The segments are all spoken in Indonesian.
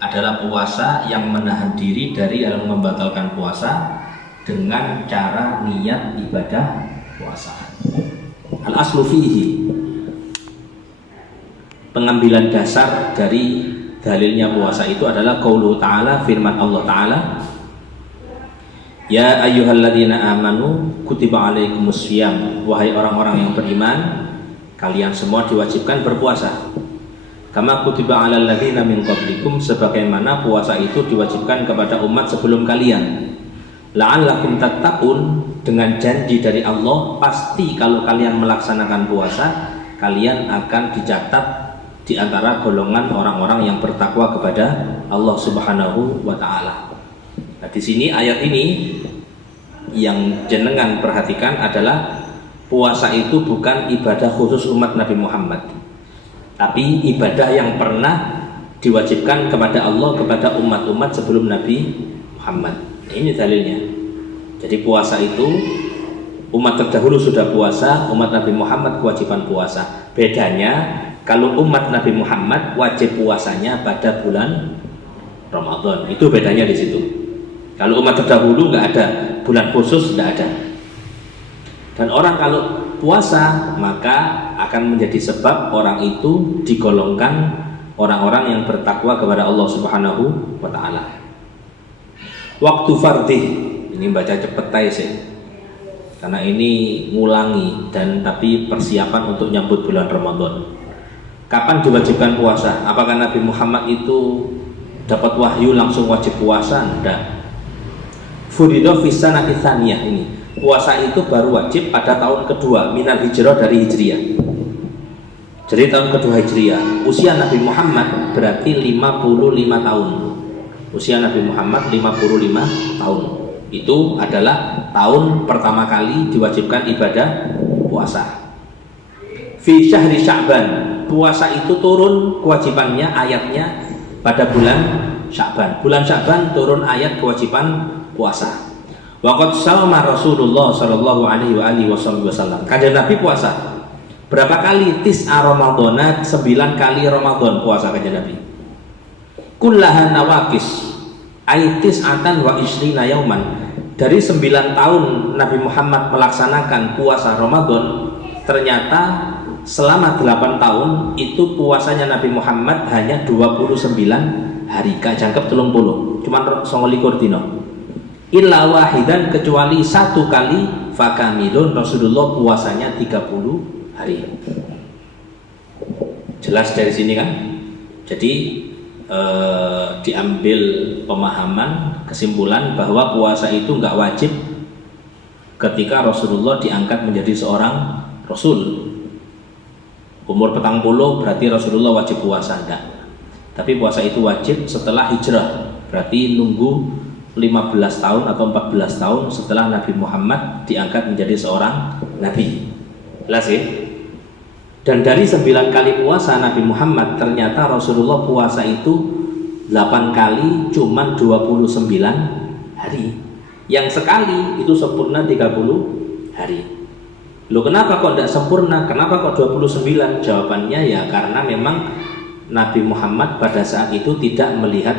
adalah puasa yang menahan diri dari yang membatalkan puasa dengan cara niat ibadah puasa. Al-aslu fihi, pengambilan dasar dari dalilnya puasa itu adalah qaulu ta'ala, firman Allah Ta'ala, ya ayyuhalladzina amanu kutiba alaikumussyiyam, wahai orang-orang yang beriman, kalian semua diwajibkan berpuasa. Kama kutiba alal ladzina min qablikum, sebagaimana puasa itu diwajibkan kepada umat sebelum kalian. La'allakum tattaqun, dengan janji dari Allah, pasti kalau kalian melaksanakan puasa, kalian akan dicatat di antara golongan orang-orang yang bertakwa kepada Allah Subhanahu wa taala. Nah, di sini ayat ini yang jenengan perhatikan adalah puasa itu bukan ibadah khusus umat Nabi Muhammad, tapi ibadah yang pernah diwajibkan kepada Allah kepada umat-umat sebelum Nabi Muhammad. Ini dalilnya. Jadi puasa itu umat terdahulu sudah puasa, umat Nabi Muhammad kewajiban puasa. Bedanya kalau umat Nabi Muhammad wajib puasanya pada bulan Ramadan. Itu bedanya di situ. Kalau umat terdahulu nggak ada bulan khusus, nggak ada. Dan orang kalau puasa maka akan menjadi sebab orang itu digolongkan orang-orang yang bertakwa kepada Allah Subhanahu wa taala. Waktu fardih, ini baca cepet aja sih, karena ini ngulangi dan tapi persiapan untuk nyambut bulan Ramadan. Kapan diwajibkan puasa? Apakah Nabi Muhammad itu dapat wahyu langsung wajib puasa? Enggak. Furido fisanati tsaniyah, ini puasa itu baru wajib pada tahun kedua minal hijrah, dari hijriah. Jadi tahun kedua hijriah, usia Nabi Muhammad berarti 55 tahun. Usia Nabi Muhammad 55 tahun. Itu adalah tahun pertama kali diwajibkan ibadah puasa. Fi syahri Sya'ban, puasa itu turun kewajibannya, ayatnya pada bulan Sya'ban. Bulan Sya'ban turun ayat kewajiban puasa. Waqad shama Rasulullah sallallahu alaihi wasallam. Kanjeng Nabi puasa berapa kali? Tis'a Ramadhana, 9 kali Ramadan puasa kanjeng Nabi. Kullahan nawaqis aitis atan wa isrina yauman. Dari 9 tahun Nabi Muhammad melaksanakan puasa Ramadan, ternyata selama 8 tahun itu puasanya Nabi Muhammad hanya 29 hari, gak jangkep 30, cuman 29 dino. Illa wahidan, kecuali 1 kali, fakamilun, Rasulullah puasanya 30 hari. Jelas dari sini kan? Jadi diambil pemahaman, kesimpulan bahwa puasa itu nggak wajib ketika Rasulullah diangkat menjadi seorang Rasul. Umur 40 berarti Rasulullah wajib puasa, enggak. Tapi puasa itu wajib setelah hijrah, berarti nunggu 15 tahun atau 14 tahun setelah Nabi Muhammad diangkat menjadi seorang Nabi. Jelas ya? Dan dari 9 kali puasa Nabi Muhammad, ternyata Rasulullah puasa itu 8 kali cuman 29 hari. Yang sekali itu sempurna 30 hari. Loh, kenapa kok tidak sempurna? Kenapa kok 29? Jawabannya ya karena memang Nabi Muhammad pada saat itu tidak melihat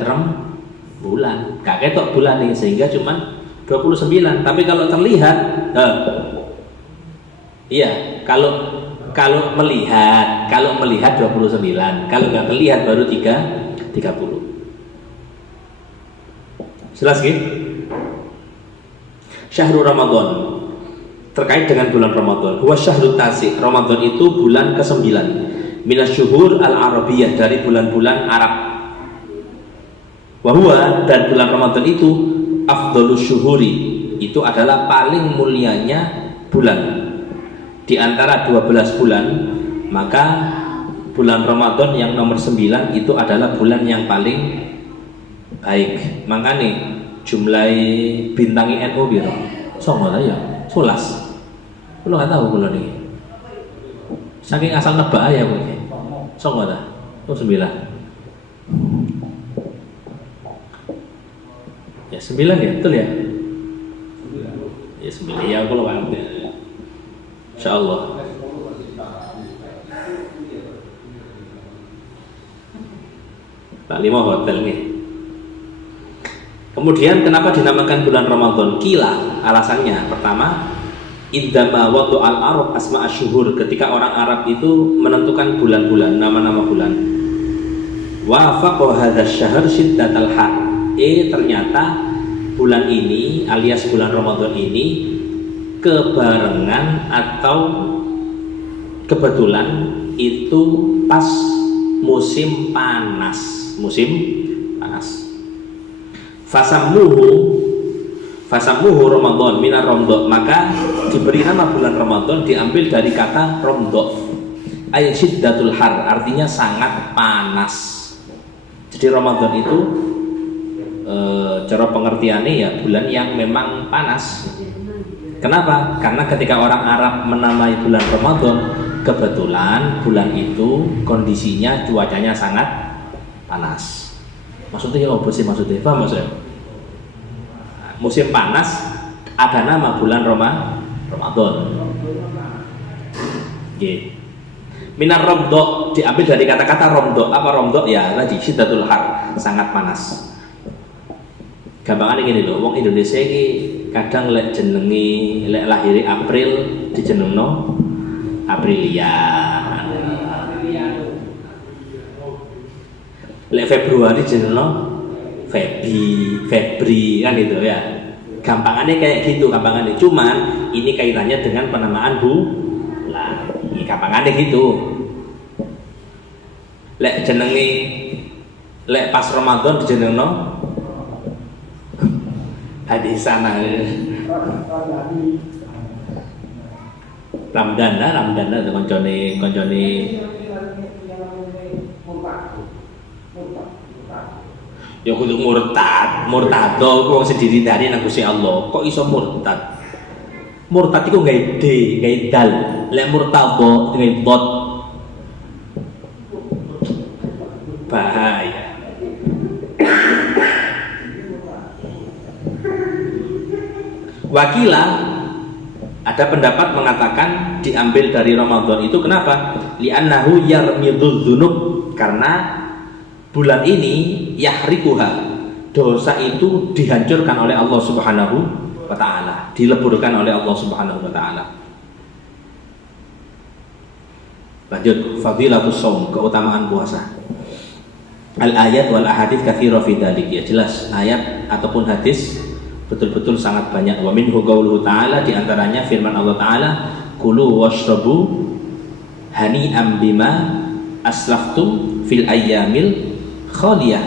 bulan. Gak ketok bulan nih, sehingga cuman 29. Tapi kalau terlihat, iya, kalau melihat 29, kalau nggak terlihat baru 30. Jelas gitu? Syahrul Ramadan, terkait dengan bulan Ramadan, huwa syahrut tasik, Ramadan itu bulan ke-9 minas syuhur al-arabiyah, dari bulan-bulan Arab. Wahua, dan bulan Ramadan itu afdhalus syuhuri, itu adalah paling mulianya bulan. Di antara 12 bulan, maka bulan Ramadan yang nomor 9 itu adalah bulan yang paling baik. Makanya jumlah bintangi NU biro songo lah ya, 11. Kulo nggak tahu kulo nih. Saking asal nebak ya begini. Songo dah. 9. Ya 9 ya, betul ya? Ya 9 ya, kulo paham ya. Insyaallah. Tak 5 hotel nih. Kemudian kenapa dinamakan bulan Ramadan? Kila, alasannya pertama, indama waktu al-arab asma asyuhur, ketika orang Arab itu menentukan bulan-bulan, nama-nama bulan. Wafaqo hadza syahr syiddatal har. Ternyata bulan ini alias bulan Ramadan ini kebarengan atau kebetulan itu pas musim panas, fasamuhu Ramadan minar romdo, maka diberi nama bulan Ramadan diambil dari kata romdo, ay syiddatul har, artinya sangat panas. Jadi Ramadan itu cara pengertiannya ya bulan yang memang panas. Kenapa? Karena ketika orang Arab menamai bulan Ramadan, kebetulan bulan itu kondisinya cuacanya sangat panas. Maksudnya apa sih maksudnya? Paham maksudnya? Musim panas ada nama bulan Ramadan. Oke. Minar romdo diambil dari kata-kata romdo. Apa romdo? Ya tadi syiddatul har, sangat panas. Gampangannya gini loh, wong Indonesia ini kadang lek jenengi lek lahiri April dijenengno Aprilia, lek Februari jenengno Febri kan gitu ya. Gampangannya kayak gitu, gampangannya. Cuman ini kaitannya dengan penamaan bulan. Ini gampangannya gitu. Lek jenengi lek pas Ramadan dijenengno di sana Ramdana itu koncone ya kudu murtado wong sendiri dari nang Gusti Allah. Kok iso murtad iku gawe dal, lek murtado gawe bot, bahaya. Wakila, ada pendapat mengatakan diambil dari Ramadan itu kenapa? Li'annahu yarmidul dzunub, karena bulan ini yahrikuha, dosa itu dihancurkan oleh Allah Subhanahu wa taala, dileburkan oleh Allah Subhanahu wa taala. Lanjut, fadilatus shaum, keutamaan puasa. Al-ayat wal ahadits katsira fi dzalik, ya jelas ayat ataupun hadis betul-betul sangat banyak. Wa minhu qauluhu ta'ala, di antaranya firman Allah taala, kulu washrabu hani'am bima aslaftum fil ayyamil khaliyah.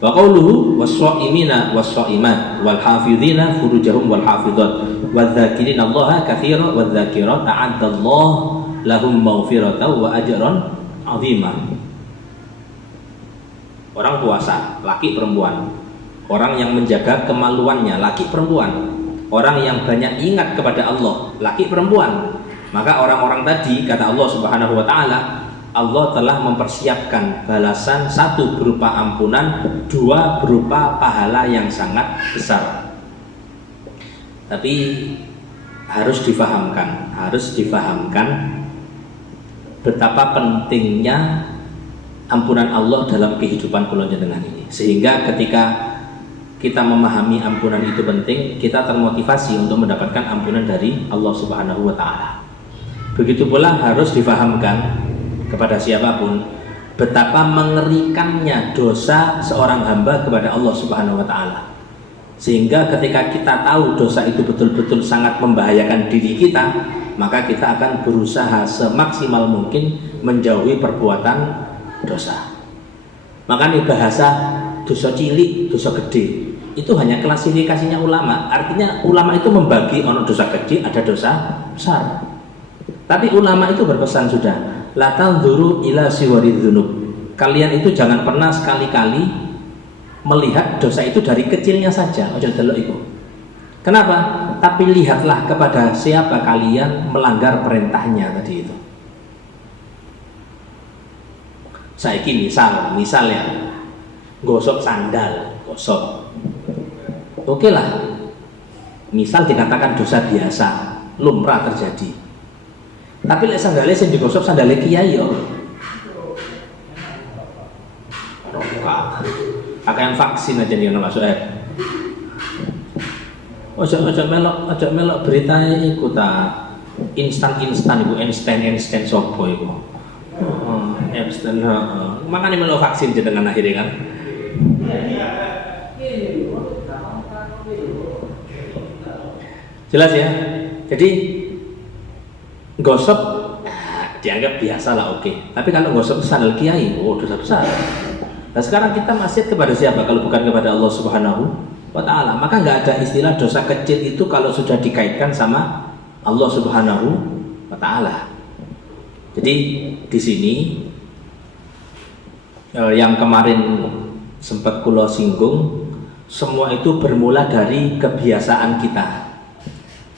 Wa qauluhu was-shaimina was-shaimat wal hafizina furujahum wal hafizat wadz-dzakirina Allaha katsiran wadz-dzakirat a'addallahu lahum maghfiratan wa ajran 'azima. Orang puasa, laki perempuan. Orang yang menjaga kemaluannya, laki perempuan. Orang yang banyak ingat kepada Allah, laki perempuan. Maka orang-orang tadi, kata Allah Subhanahu wa taala, Allah telah mempersiapkan balasan, satu berupa ampunan, dua berupa pahala yang sangat besar. Tapi harus difahamkan betapa pentingnya ampunan Allah dalam kehidupan kula jenengan ini, sehingga ketika kita memahami ampunan itu penting, kita termotivasi untuk mendapatkan ampunan dari Allah Subhanahu wa taala. Begitu pula harus difahamkan kepada siapapun betapa mengerikannya dosa seorang hamba kepada Allah Subhanahu wa taala, sehingga ketika kita tahu dosa itu betul-betul sangat membahayakan diri kita, maka kita akan berusaha semaksimal mungkin menjauhi perbuatan dosa. Makanya bahasa dosa cilik, dosa gede itu hanya klasifikasinya ulama. Artinya ulama itu membagi ono dosa gede, ada dosa besar. Tapi ulama itu berpesan sudah, la tanzuru ila siwaridz dzunub. Kalian itu jangan pernah sekali-kali melihat dosa itu dari kecilnya saja. Ojo delok iku. Kenapa? Tapi lihatlah kepada siapa kalian melanggar perintahnya tadi itu. Saiki misal ya, gosok sandal, gosok. Oke lah, misal dikatakan dosa biasa, lumrah terjadi. Tapi lek sandalnya sing digosok sandalnya kiai yo. Akan vaksin aja nih nolak soal. Ojo melok beritanya iku ta instan iku Einstein sopo iku. Einstein makanya melok vaksin jenengan akhirnya kan. Jelas ya. Jadi gosip dianggap biasa lah, oke. Tapi kalau gosip sandal kiai, dosa besar. Nah sekarang kita maksiat kepada siapa kalau bukan kepada Allah Subhanahu wa Ta'ala? Maka nggak ada istilah dosa kecil itu kalau sudah dikaitkan sama Allah Subhanahu wa Ta'ala. Jadi di sini yang kemarin sempat kulo singgung, semua itu bermula dari kebiasaan kita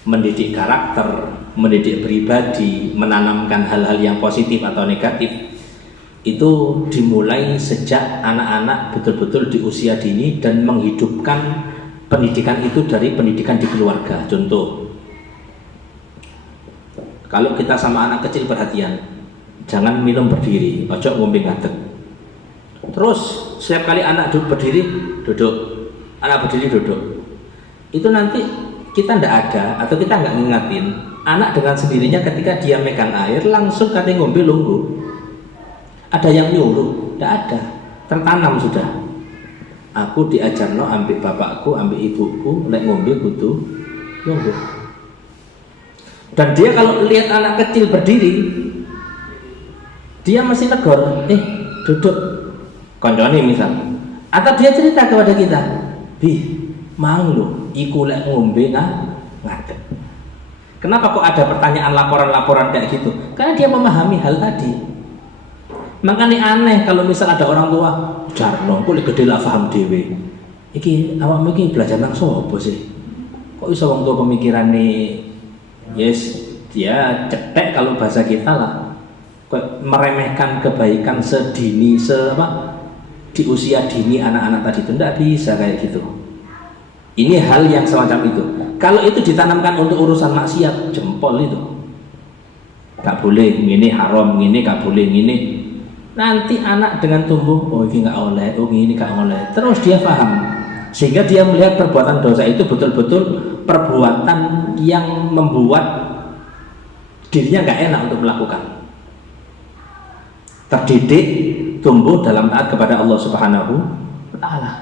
mendidik karakter, mendidik pribadi, menanamkan hal-hal yang positif atau negatif. Itu dimulai sejak anak-anak betul-betul di usia dini dan menghidupkan pendidikan itu dari pendidikan di keluarga. Contoh, kalau kita sama anak kecil perhatian, jangan minum berdiri, ojo ngombe ngadeg. Terus setiap kali anak berdiri duduk, anak berdiri duduk. Itu nanti kita ndak ada atau kita nggak ngingatin, anak dengan sendirinya ketika dia megang air langsung katanya ngombe lungguh. Ada yang nyuruh? Tidak ada, tertanam sudah. Aku diajarno ambek bapakku, ambek ibuku, lek ngombe kudu lungguh. Dan dia kalau lihat anak kecil berdiri, dia masih negor, duduk, koncone misal. Atau dia cerita kepada kita, mang lo, iku lek ngombe ngadeg. Kenapa kok ada pertanyaan laporan-laporan kayak gitu? Karena dia memahami hal tadi. Makanya aneh kalau misal ada orang tua jarno, kok gede lah paham dewe. Iki awakmu iki belajar nang sapa sih? Kok iso wong tua pemikirane yes dia cetek kalau bahasa kita lah. Kok meremehkan kebaikan sedini di usia dini anak-anak tadi itu tidak bisa kayak gitu. Ini hal yang semacam itu. Kalau itu ditanamkan untuk urusan maksiat, jempol itu. Gak boleh, ini haram, ini gak boleh, ini. Nanti anak dengan tumbuh, oh ini gak oleh, oh ini gak oleh. Terus dia paham. Sehingga dia melihat perbuatan dosa itu betul-betul perbuatan yang membuat dirinya gak enak untuk melakukan. Terdidik, tumbuh dalam taat kepada Allah Subhanahu wa Ta'ala.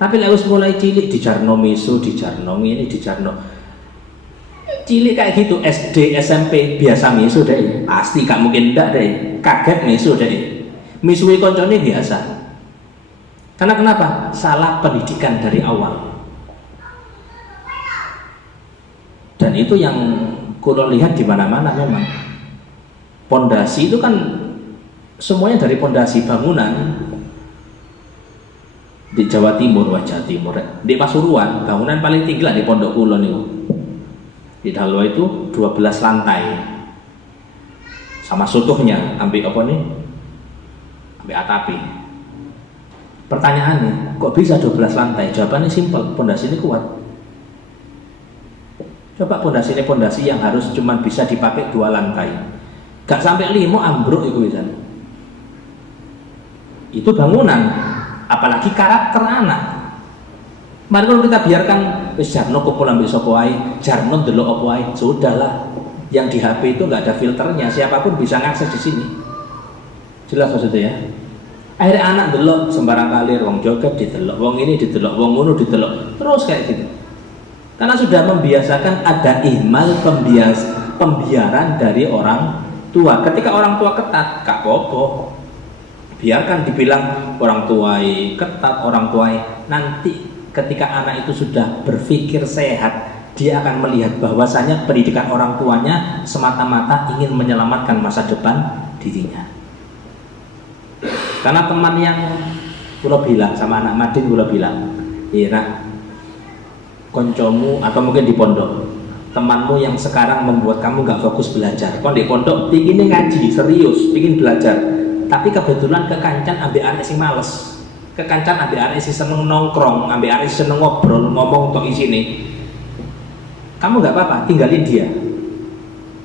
Tapi lewat mulai cilik dijarno miso, dijarno ini, dijarno cilik kayak gitu, SD, SMP biasa miso deh, pasti gak mungkin enggak deh, kaget miso deh, misui koncone biasa. Karena kenapa? Salah pendidikan dari awal. Dan itu yang kulo lihat di mana-mana memang. Pondasi itu kan semuanya dari pondasi bangunan. Di Jawa Timur, Jawa Timur, di Pasuruan, bangunan paling tinggi lah di Pondok Kulon itu. Di Dalwa itu 12 lantai. Sama sutuhnya, ambil apa nih? Ambil atapi. Pertanyaannya, kok bisa 12 lantai? Jawabannya simpel, pondasi ini kuat. Coba pondasi ini pondasi yang harus cuma bisa dipakai 2 lantai. Gak sampai 5 ambruk itu bisa. Itu bangunan. Apalagi karakter anak. Mari kalau kita biarkan wis jarno kumpul ambek sapa ae, jarno ndelok apa ae, sudahlah. Yang di HP itu nggak ada filternya, siapapun bisa ngakses di sini. Jelas maksudnya ya? Akhirnya anak ndelok sembarang kali, wong joget didelok, wong ini didelok, wong ngono didelok, terus kayak gitu. Karena sudah membiasakan ada ihmal pembiaran dari orang tua. Ketika orang tua ketat, gak apa-apa. Biarkan dibilang orang tuai ketat, orang tuai, nanti ketika anak itu sudah berpikir sehat, dia akan melihat bahwasanya pendidikan orang tuanya semata-mata ingin menyelamatkan masa depan dirinya. Karena teman yang kulo bilang sama anak Madin, kulo bilang, nak, koncomu atau mungkin di pondok, temanmu yang sekarang membuat kamu gak fokus belajar. Kon di pondok pingin ngaji serius, pingin belajar. Tapi kebetulan kekancan ambek arek sing males, kekancan ambek arek sing seneng nongkrong, ambek arek sing seneng ngobrol, ngomong tok isine. Kamu nggak apa-apa, tinggalin dia.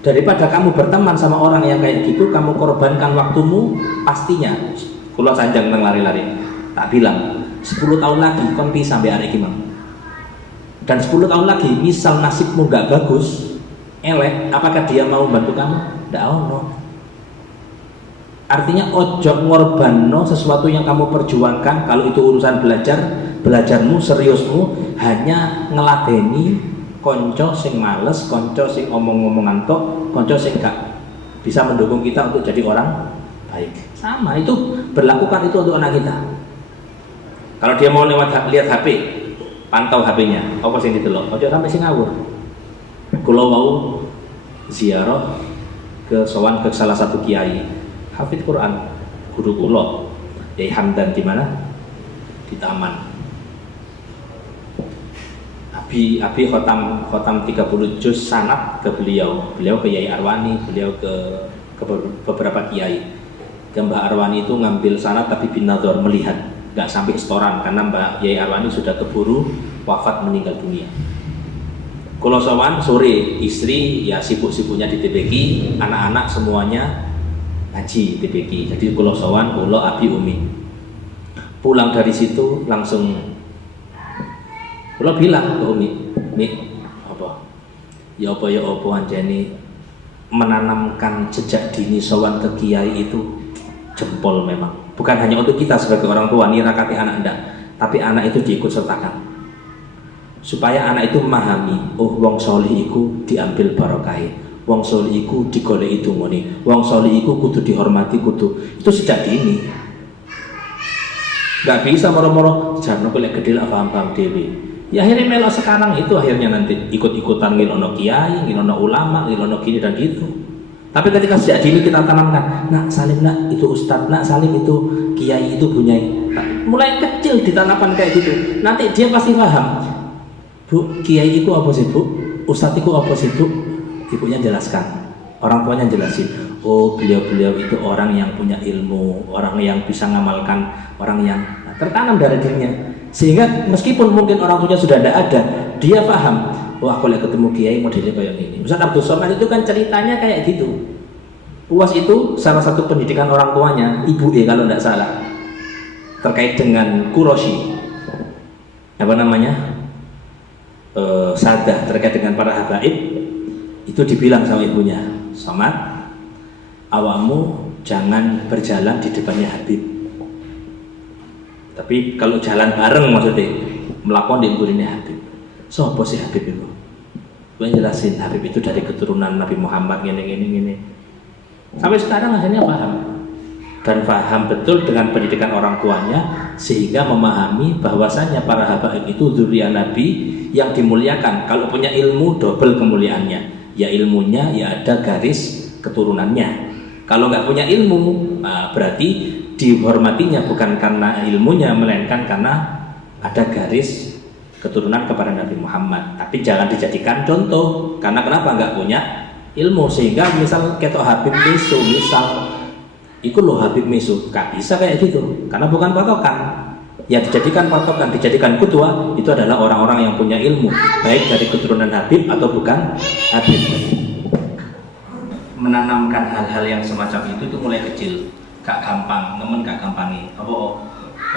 Daripada kamu berteman sama orang yang kayak gitu, kamu korbankan waktumu, pastinya. Kulo sanjang teng lari-lari. Tak bilang 10 tahun lagi kon pi sampai hari ini, dan 10 tahun lagi misal nasibmu nggak bagus, elek, apakah dia mau bantu kamu? Nggak mau. Artinya ojo ngorbanno sesuatu yang kamu perjuangkan. Kalau itu urusan belajarmu, seriusmu, hanya ngeladeni konco sing males, konco sing omong-omongan tok, konco sing gak bisa mendukung kita untuk jadi orang baik. Sama, itu berlakukan itu untuk anak kita. Kalau dia mau lihat HP, pantau HP-nya, apa sing didelok, ojo sampai sing ngawur. Kula mau ziarah ke sowan ke salah satu kiai hafid Quran, guru kula Yai Hamdan. Di mana? Di taman. Abi khotam 30 juz sanad ke beliau ke Yai Arwani, beliau ke beberapa kiai. Ke Mbak Arwani itu ngambil sanad tapi binadhar, melihat, nggak sampai setoran karena Mbak Yai Arwani sudah keburu wafat, meninggal dunia. Kula sowan sore, istri ya sibuk-sibuknya di TPQ, anak-anak semuanya ngaji TPQ. Jadi kula sowan, kula abi umi. Pulang dari situ langsung kula bilang ke umi, "Mi, apa? Ya apa anjani menanamkan jejak dini sowan ke kiai itu jempol memang. Bukan hanya untuk kita sebagai orang tua nirakati anak ndak, tapi anak itu diikut sertakan. Supaya anak itu memahami, oh wong solih iku diambil barokai, wong solih iku digoleki dungane, wong solih iku kudu dihormati, kudu itu sejak dini. Gak bisa moro-moro jarno lek gede lah paham-paham dewi. Ya akhirnya melok sekarang itu akhirnya nanti ikut-ikutan ngilono kiai, ngilono ulama, ngilono gini dan gitu. Tapi ketika sejak dini kita tanamkan, nak Salim nak itu ustadz, nak Salim itu kiai, itu bunyai. Mulai kecil ditanamkan kayak gitu, nanti dia pasti paham. Bu, kiai itu apa sih bu? Ustadz itu apa sih bu? Ibunya jelaskan, orang tuanya jelasin. Oh beliau itu orang yang punya ilmu, orang yang bisa ngamalkan, orang yang tertanam dari dirinya. Sehingga meskipun mungkin orang tuanya sudah tidak ada, dia paham. Oh aku lihat ketemu kiai modelnya kayak ini. Ustaz Abdul Somad itu kan ceritanya kayak gitu. UAS itu salah satu pendidikan orang tuanya, ibu kalau tidak salah, terkait dengan Quraisy. Apa namanya? Sadah terkait dengan para habaib, itu dibilang sama ibunya, Somad, awakmu jangan berjalan di depannya Habib, tapi kalau jalan bareng maksudnya melakukan di gurine Habib. Sopo sih Habib itu? Gue jelasin, Habib itu dari keturunan Nabi Muhammad gini. Sampai sekarang akhirnya paham, dan paham betul dengan pendidikan orang tuanya, sehingga memahami bahwasanya para habaib itu dzurriyyah Nabi yang dimuliakan. Kalau punya ilmu double kemuliaannya, ya ilmunya ya ada garis keturunannya. Kalau nggak punya ilmu, berarti dihormatinya bukan karena ilmunya, melainkan karena ada garis keturunan kepada Nabi Muhammad. Tapi jangan dijadikan contoh, karena kenapa? Nggak punya ilmu. Sehingga misal ketok Habib Mesu, misal itu loh Habib Mesu, nggak bisa kayak gitu, karena bukan patokan. Yang dijadikan patokan, dijadikan kudwah itu adalah orang-orang yang punya ilmu, baik dari keturunan Habib atau bukan Habib. Menanamkan hal-hal yang semacam itu mulai kecil, gak gampang, nemen gak gampangi. Apa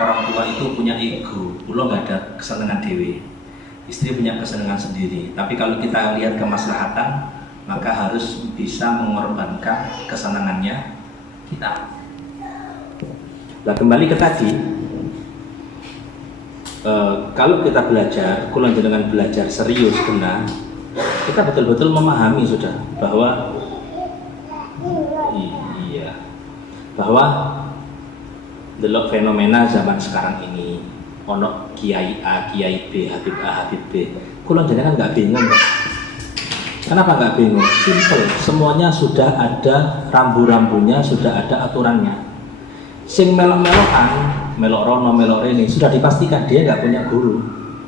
orang tua itu punya ego, ulo nggak ada kesenangan dewi, istri punya kesenangan sendiri. Tapi kalau kita lihat kemaslahatan, maka harus bisa mengorbankan kesenangannya kita. Nah kembali ke tadi, kalau kita belajar, kalau dengan belajar serius benar, kita betul-betul memahami sudah bahwa bahwa delok fenomena zaman sekarang ini, ono kiai A, kiai B, Habib A, Habib B. Kalau jenengan nggak bingung. Kenapa nggak bingung? Simple, semuanya sudah ada rambu-rambunya, sudah ada aturannya. Sing melok-melokan, melok rono, melok rene, sudah dipastikan dia nggak punya guru,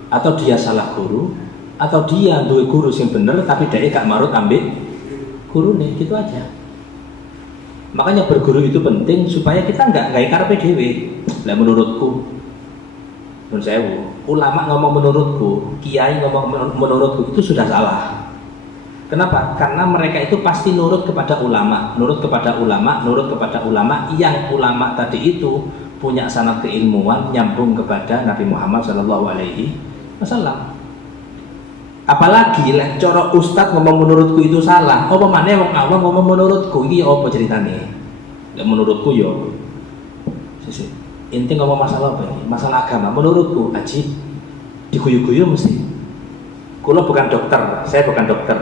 atau dia salah guru, atau dia duwe guru sing bener tapi dia gak marut ambil guru nih, gitu aja. Makanya berguru itu penting supaya kita nggak karepe dhewe. Lah menurutku, menurut saya, ulama ngomong menurutku, kiai ngomong menurutku itu sudah salah. Kenapa? Karena mereka itu pasti nurut kepada ulama, nurut kepada ulama, nurut kepada ulama yang ulama tadi itu punya sanad keilmuan nyambung kepada Nabi Muhammad SAW. Apalagi lek cara ustad ngomong menurutku itu salah, apa maneh wong awam ngomong menurutku iki apa ceritane? Lek menurutku yo sisi inti ngomong masalah apa ini? Masalah agama menurutku aji diguyu-guyu mesti. Kulo bukan dokter, saya bukan dokter.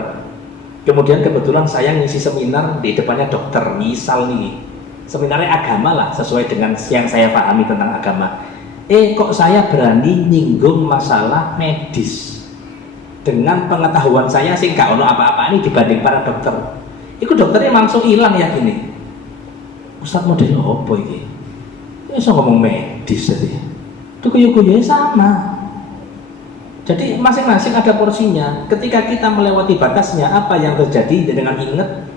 Kemudian kebetulan saya ngisi seminar di depannya dokter, misal nih seminarnya agama lah sesuai dengan yang saya pahami tentang agama. Kok saya berani nyinggung masalah medis dengan pengetahuan saya sih gak ono apa-apa ini dibanding para dokter. Iku dokternya langsung hilang ya gini. Ustaz model apa ini? Bisa ngomong medis jadi. Itu kuyu-kuyu sama. Jadi masing-masing ada porsinya. Ketika kita melewati batasnya, apa yang terjadi dengan ingat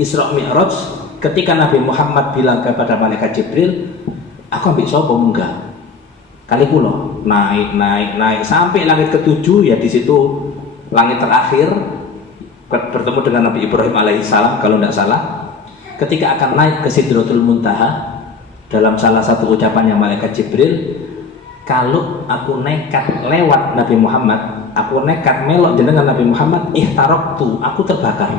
Isra Mi'raj ketika Nabi Muhammad bilang kepada malaikat Jibril, aku ambil sopo enggak. Kali pulau naik sampai langit ketujuh ya di situ langit terakhir bertemu dengan Nabi Ibrahim alaihissalam kalau tidak salah. Ketika akan naik ke Sidratul Muntaha, dalam salah satu ucapannya malaikat Jibril, kalau aku nekat lewat Nabi Muhammad, aku nekat melok jenengan Nabi Muhammad, ihtaraqtu, aku terbakar.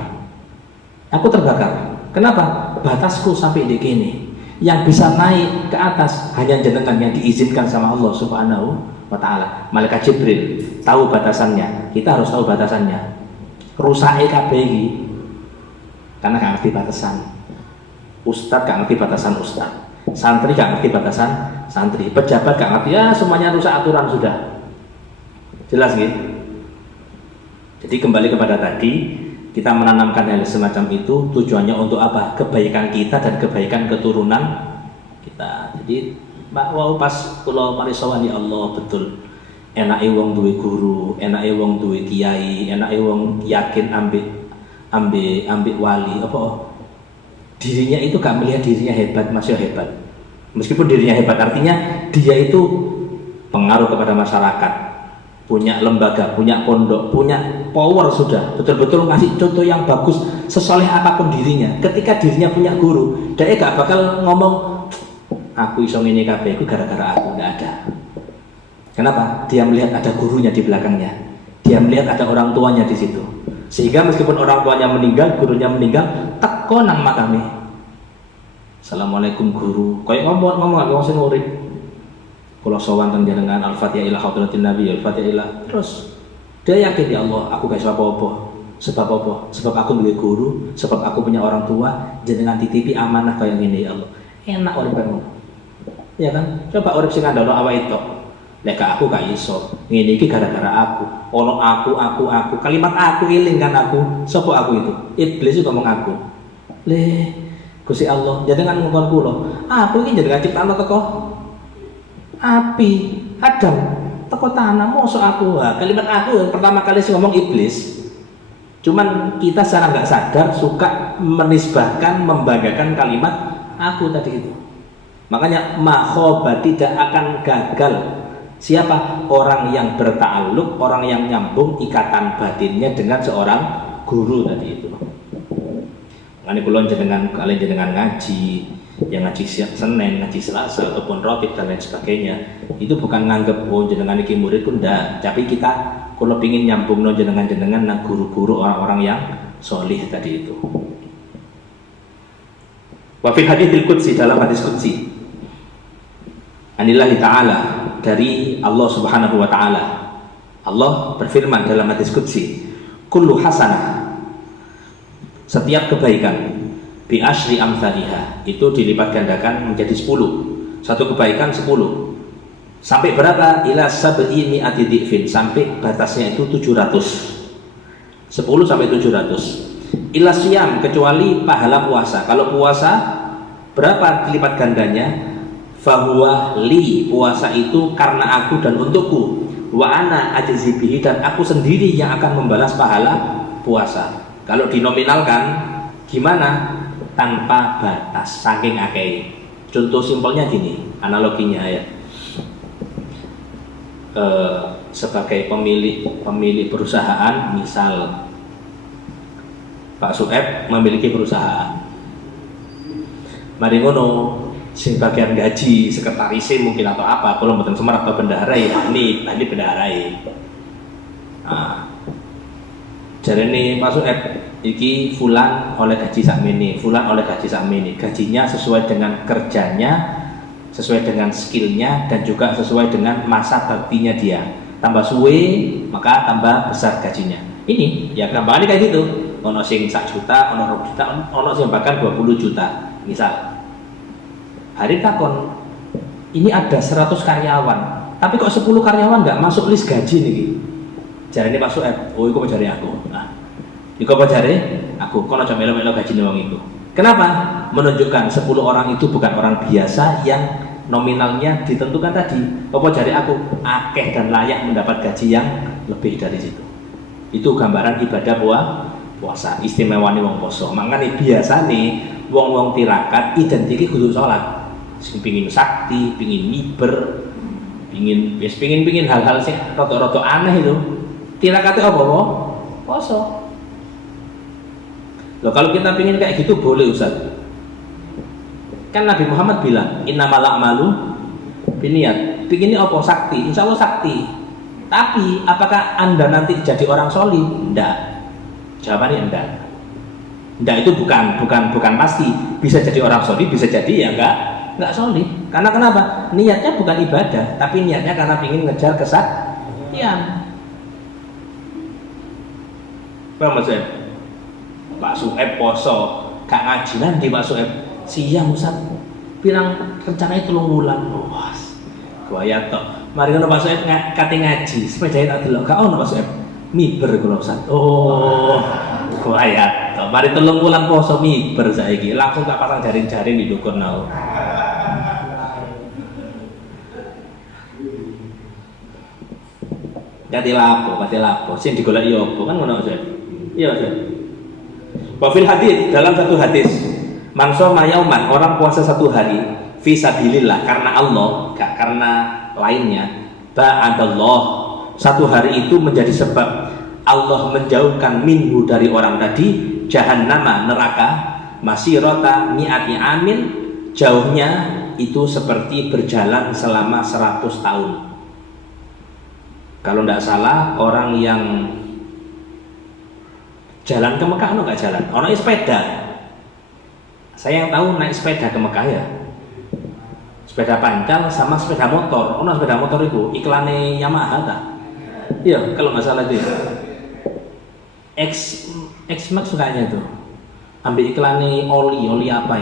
Aku terbakar. Kenapa? Batasku sampai di sini. Yang bisa naik ke atas hanya jenengan yang diizinkan sama Allah Subhanahu wa ta'ala. Malaikat Jibril tahu batasannya, kita harus tahu batasannya. Rusake kabeh iki karena gak ngerti batasan. Ustadz gak ngerti batasan ustadz, santri gak ngerti batasan santri, pejabat gak ngerti, ya semuanya rusak aturan sudah. Jelas gitu. Jadi kembali kepada tadi, kita menanamkan hal semacam itu tujuannya untuk apa? Kebaikan kita dan kebaikan keturunan kita. Jadi wow, pas kula mari sowan ya Allah betul. Enake wong duwe guru, enake wong duwe kiai, enake wong yakin ambek wali apa? Dirinya itu gak melihat dirinya hebat, masih hebat. Meskipun dirinya hebat artinya dia itu pengaruh kepada masyarakat, punya lembaga, punya pondok, punya power sudah, betul-betul ngasih contoh yang bagus sesoleh apapun dirinya. Ketika dirinya punya guru, dia gak bakal ngomong aku iso ngene kabeh iku gara-gara aku, enggak ada. Kenapa? Dia melihat ada gurunya di belakangnya. Dia melihat ada orang tuanya di situ. Sehingga meskipun orang tuanya meninggal, gurunya meninggal, teko nang makame. Assalamualaikum guru. Kayak ngomong wong sing urip. Kula sowan teng jenengan Al-Fatihah ila hadratin Nabi, Al-Fatihah ila. Terus dia yakin ya Allah, aku gak iso apa-apa. Sebab apa? Sebab aku duwe guru, sebab aku punya orang tua, jenengan titipi amanah kaya ngene ya Allah. Enak urip ngono. Ya kan? Coba urip sing ngandalo awake tok. Lek aku gak iso. Ngene iki gara-gara aku. Ono aku. Kalimat aku iling kan aku. Sapa aku itu? Iblis itu ngomong aku. Gusti Allah, jenengan ngomong kula. Aku iki jenengan ciptaan teko api, Adam teko tanah, mosok aku. Kalimat aku pertama kali sih ngomong iblis. Cuman kita secara nggak sadar suka menisbahkan, membanggakan kalimat aku tadi itu. Makanya makhoba tidak akan gagal. Siapa? Orang yang berta'alluq, orang yang nyambung ikatan batinnya dengan seorang guru tadi itu. Makanya kulon kalian jenengan ngaji, yang ngaji Senin, ngaji Selasa ataupun Rotib dan lain sebagainya, itu bukan nganggep jenengan iki muridku ndak, tapi kita kalau pingin nyambung jenengan nang guru-guru orang-orang yang solih tadi itu. Wa fil haditsil qudsi, dalam hadis qudsi, Anillahi ta'ala, dari Allah Subhanahu wa ta'ala. Allah berfirman dalam hadis qudsi, kullu hasanah, setiap kebaikan, bi asyri amthaliha, itu dilipat gandakan menjadi 10. Satu kebaikan 10. Sampai berapa? Ila sab'i mi'ati dhifin, sampai batasnya itu 700. 10 sampai 700. Ila siyam, kecuali pahala puasa. Kalau puasa berapa dilipat gandanya? Fahuwa li, puasa itu karena aku dan untukku. Wa ana ajzi bihi, dan aku sendiri yang akan membalas pahala puasa. Kalau dinominalkan gimana? Tanpa batas, saking akeh. Contoh simpelnya gini, analoginya ya. Sebagai pemilik perusahaan, misal Pak Sueb memiliki perusahaan. Mari ngono, sing bagian gaji sekretarisnya mungkin atau apa, kalau mboten Semar atau bendahara ya ini bendahara. Nah, jarene Pak Sueb iki fulan oleh gaji sakmene, fulan oleh gaji sakmene. Gajinya sesuai dengan kerjanya, sesuai dengan skillnya, dan juga sesuai dengan masa baktinya dia. Tambah suwe maka tambah besar gajinya. Ini ya gambarnya kayak gitu. Ono sing 1 juta, ono 2 juta, ono sing bahkan 20 juta. Misal hari takon ini ada 100 karyawan, tapi kok 10 karyawan nggak masuk list gaji nih. Jarene Pak Sueb, oh iku jare aku. Nah, iku apa jare aku, kono aja melo-melo gajine wong iku. Kenapa? Menunjukkan 10 orang itu bukan orang biasa yang nominalnya ditentukan tadi. Apa jare aku, akeh dan layak mendapat gaji yang lebih dari situ. Itu gambaran ibadah puasa, istimewanya wong poso. Makanya biasa nih wong-wong tirakat identik kudu sholat. Sing pingin sakti, pingin miber, pingin hal-hal sing rada-rada aneh itu. Tirakatnya apa? Poso. Loh, kalau kita pingin kayak gitu boleh Ustaz. Kan Nabi Muhammad bilang, innamal a'malu binniyat. Pinginnya apa? Sakti. Insya Allah sakti. Tapi apakah Anda nanti jadi orang solih? Enggak. Jawabannya enggak. Enggak itu bukan pasti. Bisa jadi orang solih, bisa jadi ya enggak solih. Karena kenapa? Niatnya bukan ibadah, tapi niatnya karena ingin ngejar kesaktian. Paham Mas Sueb? Pak Sueb poso, gak ngaji nanti Pak Sueb. Siang Ustaz, bilang rencananya 3 bulan. Wah, gaya tok. Mari ngono Pak Sueb kate ngaji, sepeda tak delok. Gak ono Pak Sueb. Miber kula Ustaz. Oh, gaya tok. Mari 3 bulan poso miber saiki. Langsung tak pasang jaring-jaring di dukun nau. Kate lapo. Sing digoleki opo kan ngono Ustaz. Iya Ustaz. Wa fil hadits, dalam satu hadis, man shoma yauman, orang puasa 1 hari fi sabilillah, karena Allah, gak karena lainnya. Ba'adallah, 1 hari itu menjadi sebab Allah menjauhkan minhu dari orang tadi jahannama, neraka, masirota mi'ati amin, jauhnya itu seperti berjalan selama 100 tahun. Kalau tidak salah orang yang jalan ke Mekah, nggak jalan, orang naik sepeda. Saya yang tahu naik sepeda ke Mekah ya, sepeda pancal sama sepeda motor. Ono sepeda motor itu iklannya Yamaha tak? Iya, kalau nggak salah itu X-Max sukanya itu, ambil iklannya oli apa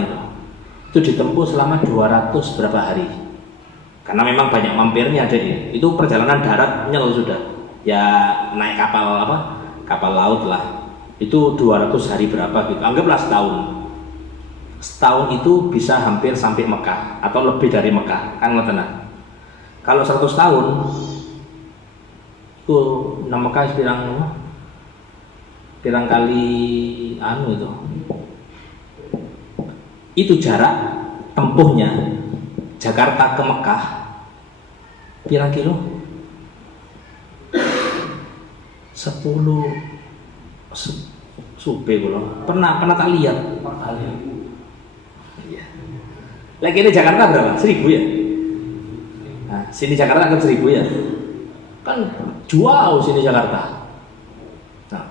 itu ditempuh selama 200 berapa hari, karena memang banyak mampirnya. Jadi itu perjalanan darat nyel sudah ya, naik kapal laut lah, itu 200 hari berapa gitu, anggaplah setahun itu bisa hampir sampai Mekah atau lebih dari Mekah kan ngoten. Kalau 100 tahun itu nama Mekah pirang kali itu jarak tempuhnya Jakarta ke Mekah pirang kilo? 10 supe kula. Pernah tak lihat. Iya. Lagi ini Jakarta berapa? 1000 ya? Nah, sini Jakarta kan 1000 ya? Kan jauh sini Jakarta. Nah,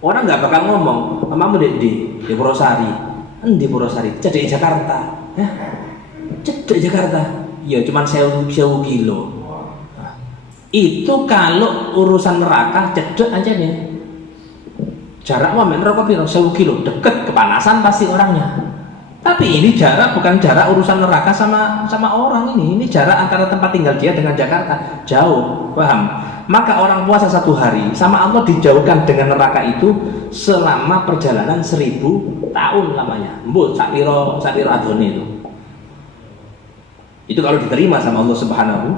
orang nggak bakal ngomong, "Mamamu di Purwosari." Di Purwosari, cedek Jakarta. Hah? Cedek Jakarta. Iya, cuman 1000 kilo. Nah, itu kalau urusan neraka cedek aja nih. Jarak mah neraka piro 1000 kilo, deket, kepanasan pasti orangnya. Tapi ini jarak bukan jarak urusan neraka sama orang ini. Ini jarak antara tempat tinggal dia dengan Jakarta, jauh, paham? Maka orang puasa 1 hari sama Allah dijauhkan dengan neraka itu selama perjalanan 1000 tahun lamanya. Mbok sakpiro adone itu. Itu kalau diterima sama Allah Subhanahu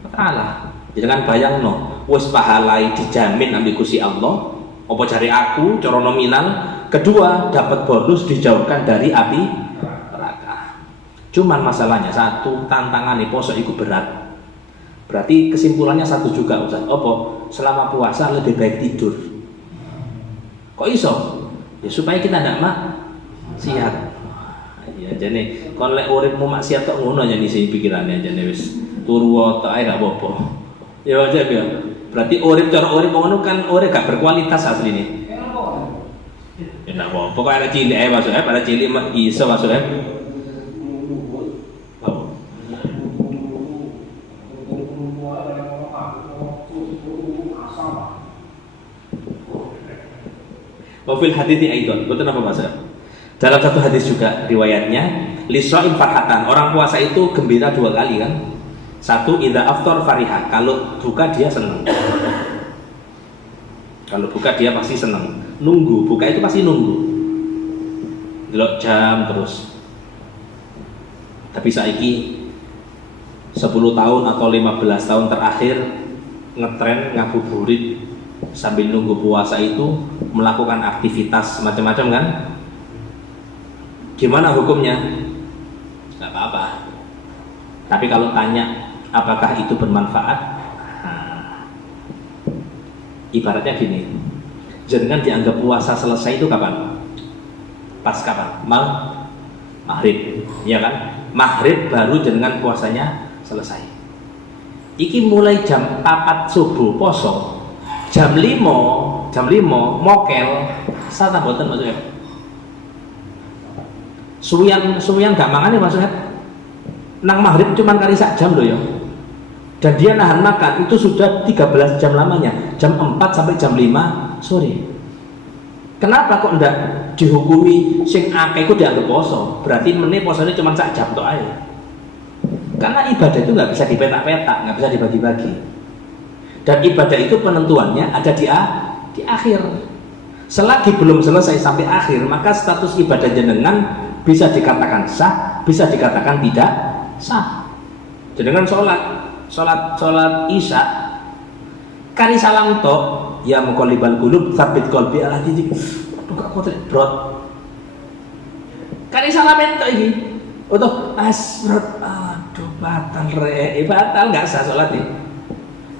wa taala. Jangan bayangno, wis pahalai dijamin ambil Gusti Allah. Apa cari aku, cara nominal. Kedua, dapat bonus dijauhkan dari api neraka. Cuman masalahnya satu, tantangan poso itu berat. Berarti kesimpulannya satu juga Ustaz. Apa? Selama puasa lebih baik tidur. Kok iso? Ya supaya kita tidak maksiat. Ya, jadi kon lek uripmu maksiat tok ngono aja isi pikirane aja wis turu wae ae gak apa-apa. Ya aja ya. Berarti urip cara urip ngono kan urip gak berkualitas asline. Ya ndak apa-apa kok ada cilik ae maksudnya pada cilik iso maksudnya. Wafil hadithi aidon, betul apa bahasa? Dalam satu hadis juga riwayatnya, lisra'in farhatan, orang puasa itu gembira 2 kali kan? Satu, idza aftar fariha, kalau buka dia senang. Kalau buka dia pasti senang. Nunggu, buka itu pasti nunggu. Delok jam terus. Tapi saiki 10 tahun atau 15 tahun terakhir ngetren ngabuburit sambil nunggu puasa itu melakukan aktivitas macam-macam kan? Gimana hukumnya? Gak apa-apa. Tapi kalau tanya apakah itu bermanfaat? Ibaratnya gini, jangan dianggap puasa selesai itu kapan? Pas kapan? Maghrib, ya kan? Maghrib baru jenengan puasanya selesai. Iki mulai jam 4 subuh poso, jam 5 mokel, sata boten maksudnya. Suwian gak mangan ya maksudnya. Nang maghrib cuman kali sak jam loh ya. Dan dia nahan makan itu sudah 13 jam lamanya, jam 4 sampai jam 5 sore. Kenapa kok ndak dihukumi sing akeh iku dianggap poso? Berarti meneh posone cuma sak jam tok ae. Karena ibadah itu nggak bisa dipetak-petak, nggak bisa dibagi-bagi. Dan ibadah itu penentuannya ada di akhir. Selagi belum selesai sampai akhir, maka status ibadah jenengan bisa dikatakan sah, bisa dikatakan tidak sah. Jenengan sholat isya kari salam tok ya muqallibal qulub tsabit qalbi ala dinik. Aduh kok kotor brot. Kari salam tok iki. Utuh asrot aduh batal enggak sah sholat ini.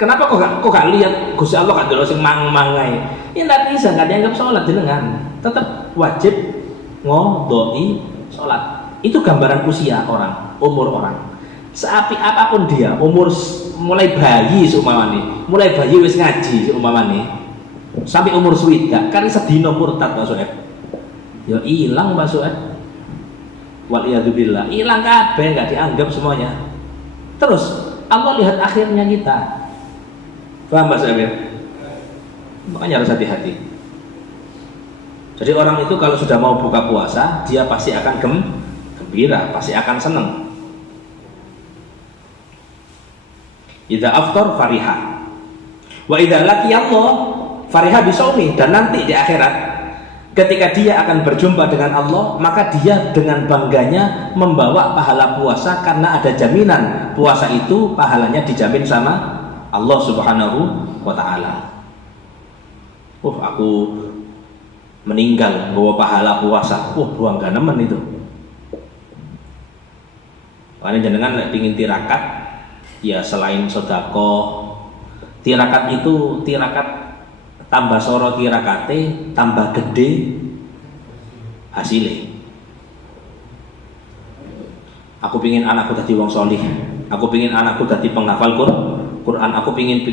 Kenapa kok gak lihat Gusti Allah kan delok sing mang-mangai. Ya enggak bisa, enggak dianggap sholat jenengan. Tetap wajib ngodoi sholat. Itu gambaran usia orang, umur orang. Seapi apapun dia, umur mulai bayi seumpamane, mulai bayi wis ngaji seumpamane, sampai umur swidak kan sedina murtad Mas Soeb. Ya ilang Mas Soeb. Waliyadzubillah, ilang kabeh, enggak dianggap semuanya. Terus Allah lihat akhirnya kita. Paham Mas Soeb? Makanya harus hati-hati. Jadi orang itu kalau sudah mau buka puasa, dia pasti akan gembira, pasti akan senang. Idza aftar fariha wa idza laqiya Allah fariha bisaumi, dan nanti di akhirat ketika dia akan berjumpa dengan Allah, maka dia dengan bangganya membawa pahala puasa karena ada jaminan puasa itu pahalanya dijamin sama Allah Subhanahu wa taala. Aku meninggal bawa pahala puasa. Buang ganemen itu. Karena jenengan nek pengin tirakat ya selain sodako, tirakat itu tirakat tambah soro tirakate tambah gede hasilnya. Aku pingin anakku jadi wong solih, aku pingin anakku jadi penghafal Quran, aku pingin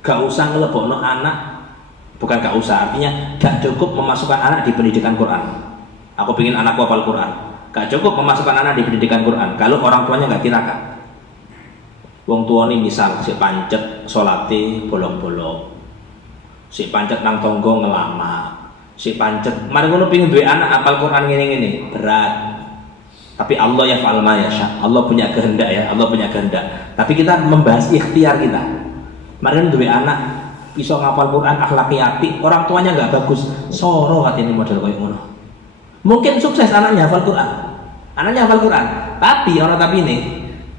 gak usah ngelebokno anak, bukan gak usah, artinya gak cukup memasukkan anak di pendidikan Quran. Aku pingin anakku hafal Quran, gak cukup memasukkan anak di pendidikan Quran kalau orang tuanya gak tirakat. Wong tua ini misal si pancet solate bolong-bolong, si pancet nang tonggo ngelama, si pancet mari ngono pingin duwe anak hafal Quran ngene-ngene berat. Tapi Allah ya fa'al ma yasha, Allah punya kehendak ya, Allah punya kehendak. Tapi kita membahas ikhtiar kita. Mari duwe anak iso ngapal Quran, akhlaknya apik, orang tuanya nggak bagus, soro hati ini model kayak ngono. Mungkin sukses anaknya hafal Quran, tapi orang tapi ini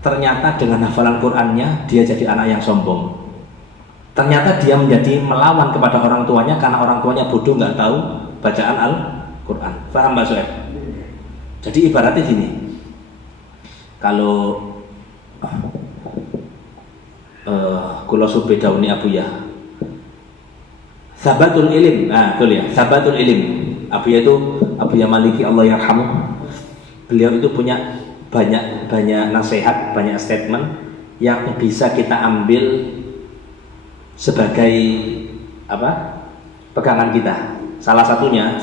ternyata dengan hafalan Qurannya dia jadi anak yang sombong. Ternyata dia menjadi melawan kepada orang tuanya karena orang tuanya bodoh nggak tahu bacaan Al-Quran. Paham Mbak Soeb? Jadi ibaratnya gini, kalau kula supe dauni Abu ya sabatul ilim, betul ya, sabatul ilim, Abuya itu Abuya Maliki Allah yarhamuh. Beliau itu punya banyak nasihat, banyak statement yang bisa kita ambil sebagai pegangan kita. Salah satunya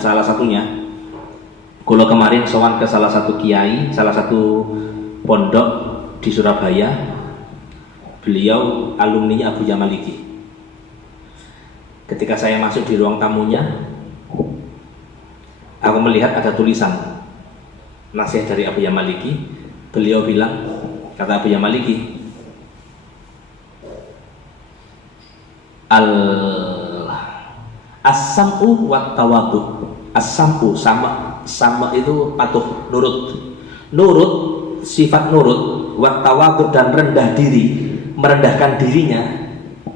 kalau kemarin sowan ke salah satu kiai, salah satu pondok di Surabaya, beliau alumninya Abuya Maliki. Ketika saya masuk di ruang tamunya, aku melihat ada tulisan nasihat dari Abuya Maliki. Beliau bilang, kata Abuya Maliki, as-sam'u wat tawadu. As-sam'u sama itu patuh, nurut, sifat nurut, wat tawadu dan rendah diri, merendahkan dirinya,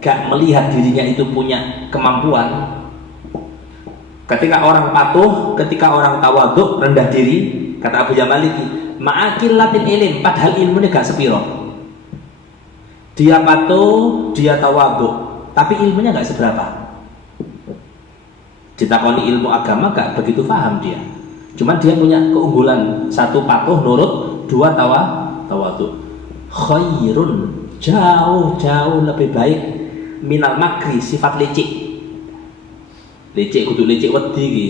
gak melihat dirinya itu punya kemampuan. Ketika orang patuh, ketika orang tawaduk, rendah diri, kata Abuya Maliki, ma'akillatil ilim, padahal ilmunya gak sepiro. Dia patuh, dia tawaduk, tapi ilmunya gak seberapa. Ditakoni ilmu agama gak begitu paham dia. Cuman dia punya keunggulan, satu patuh nurut, dua tawaduk. Khairun, jauh lebih baik minal makri, sifat licik kudu licik wedi iki.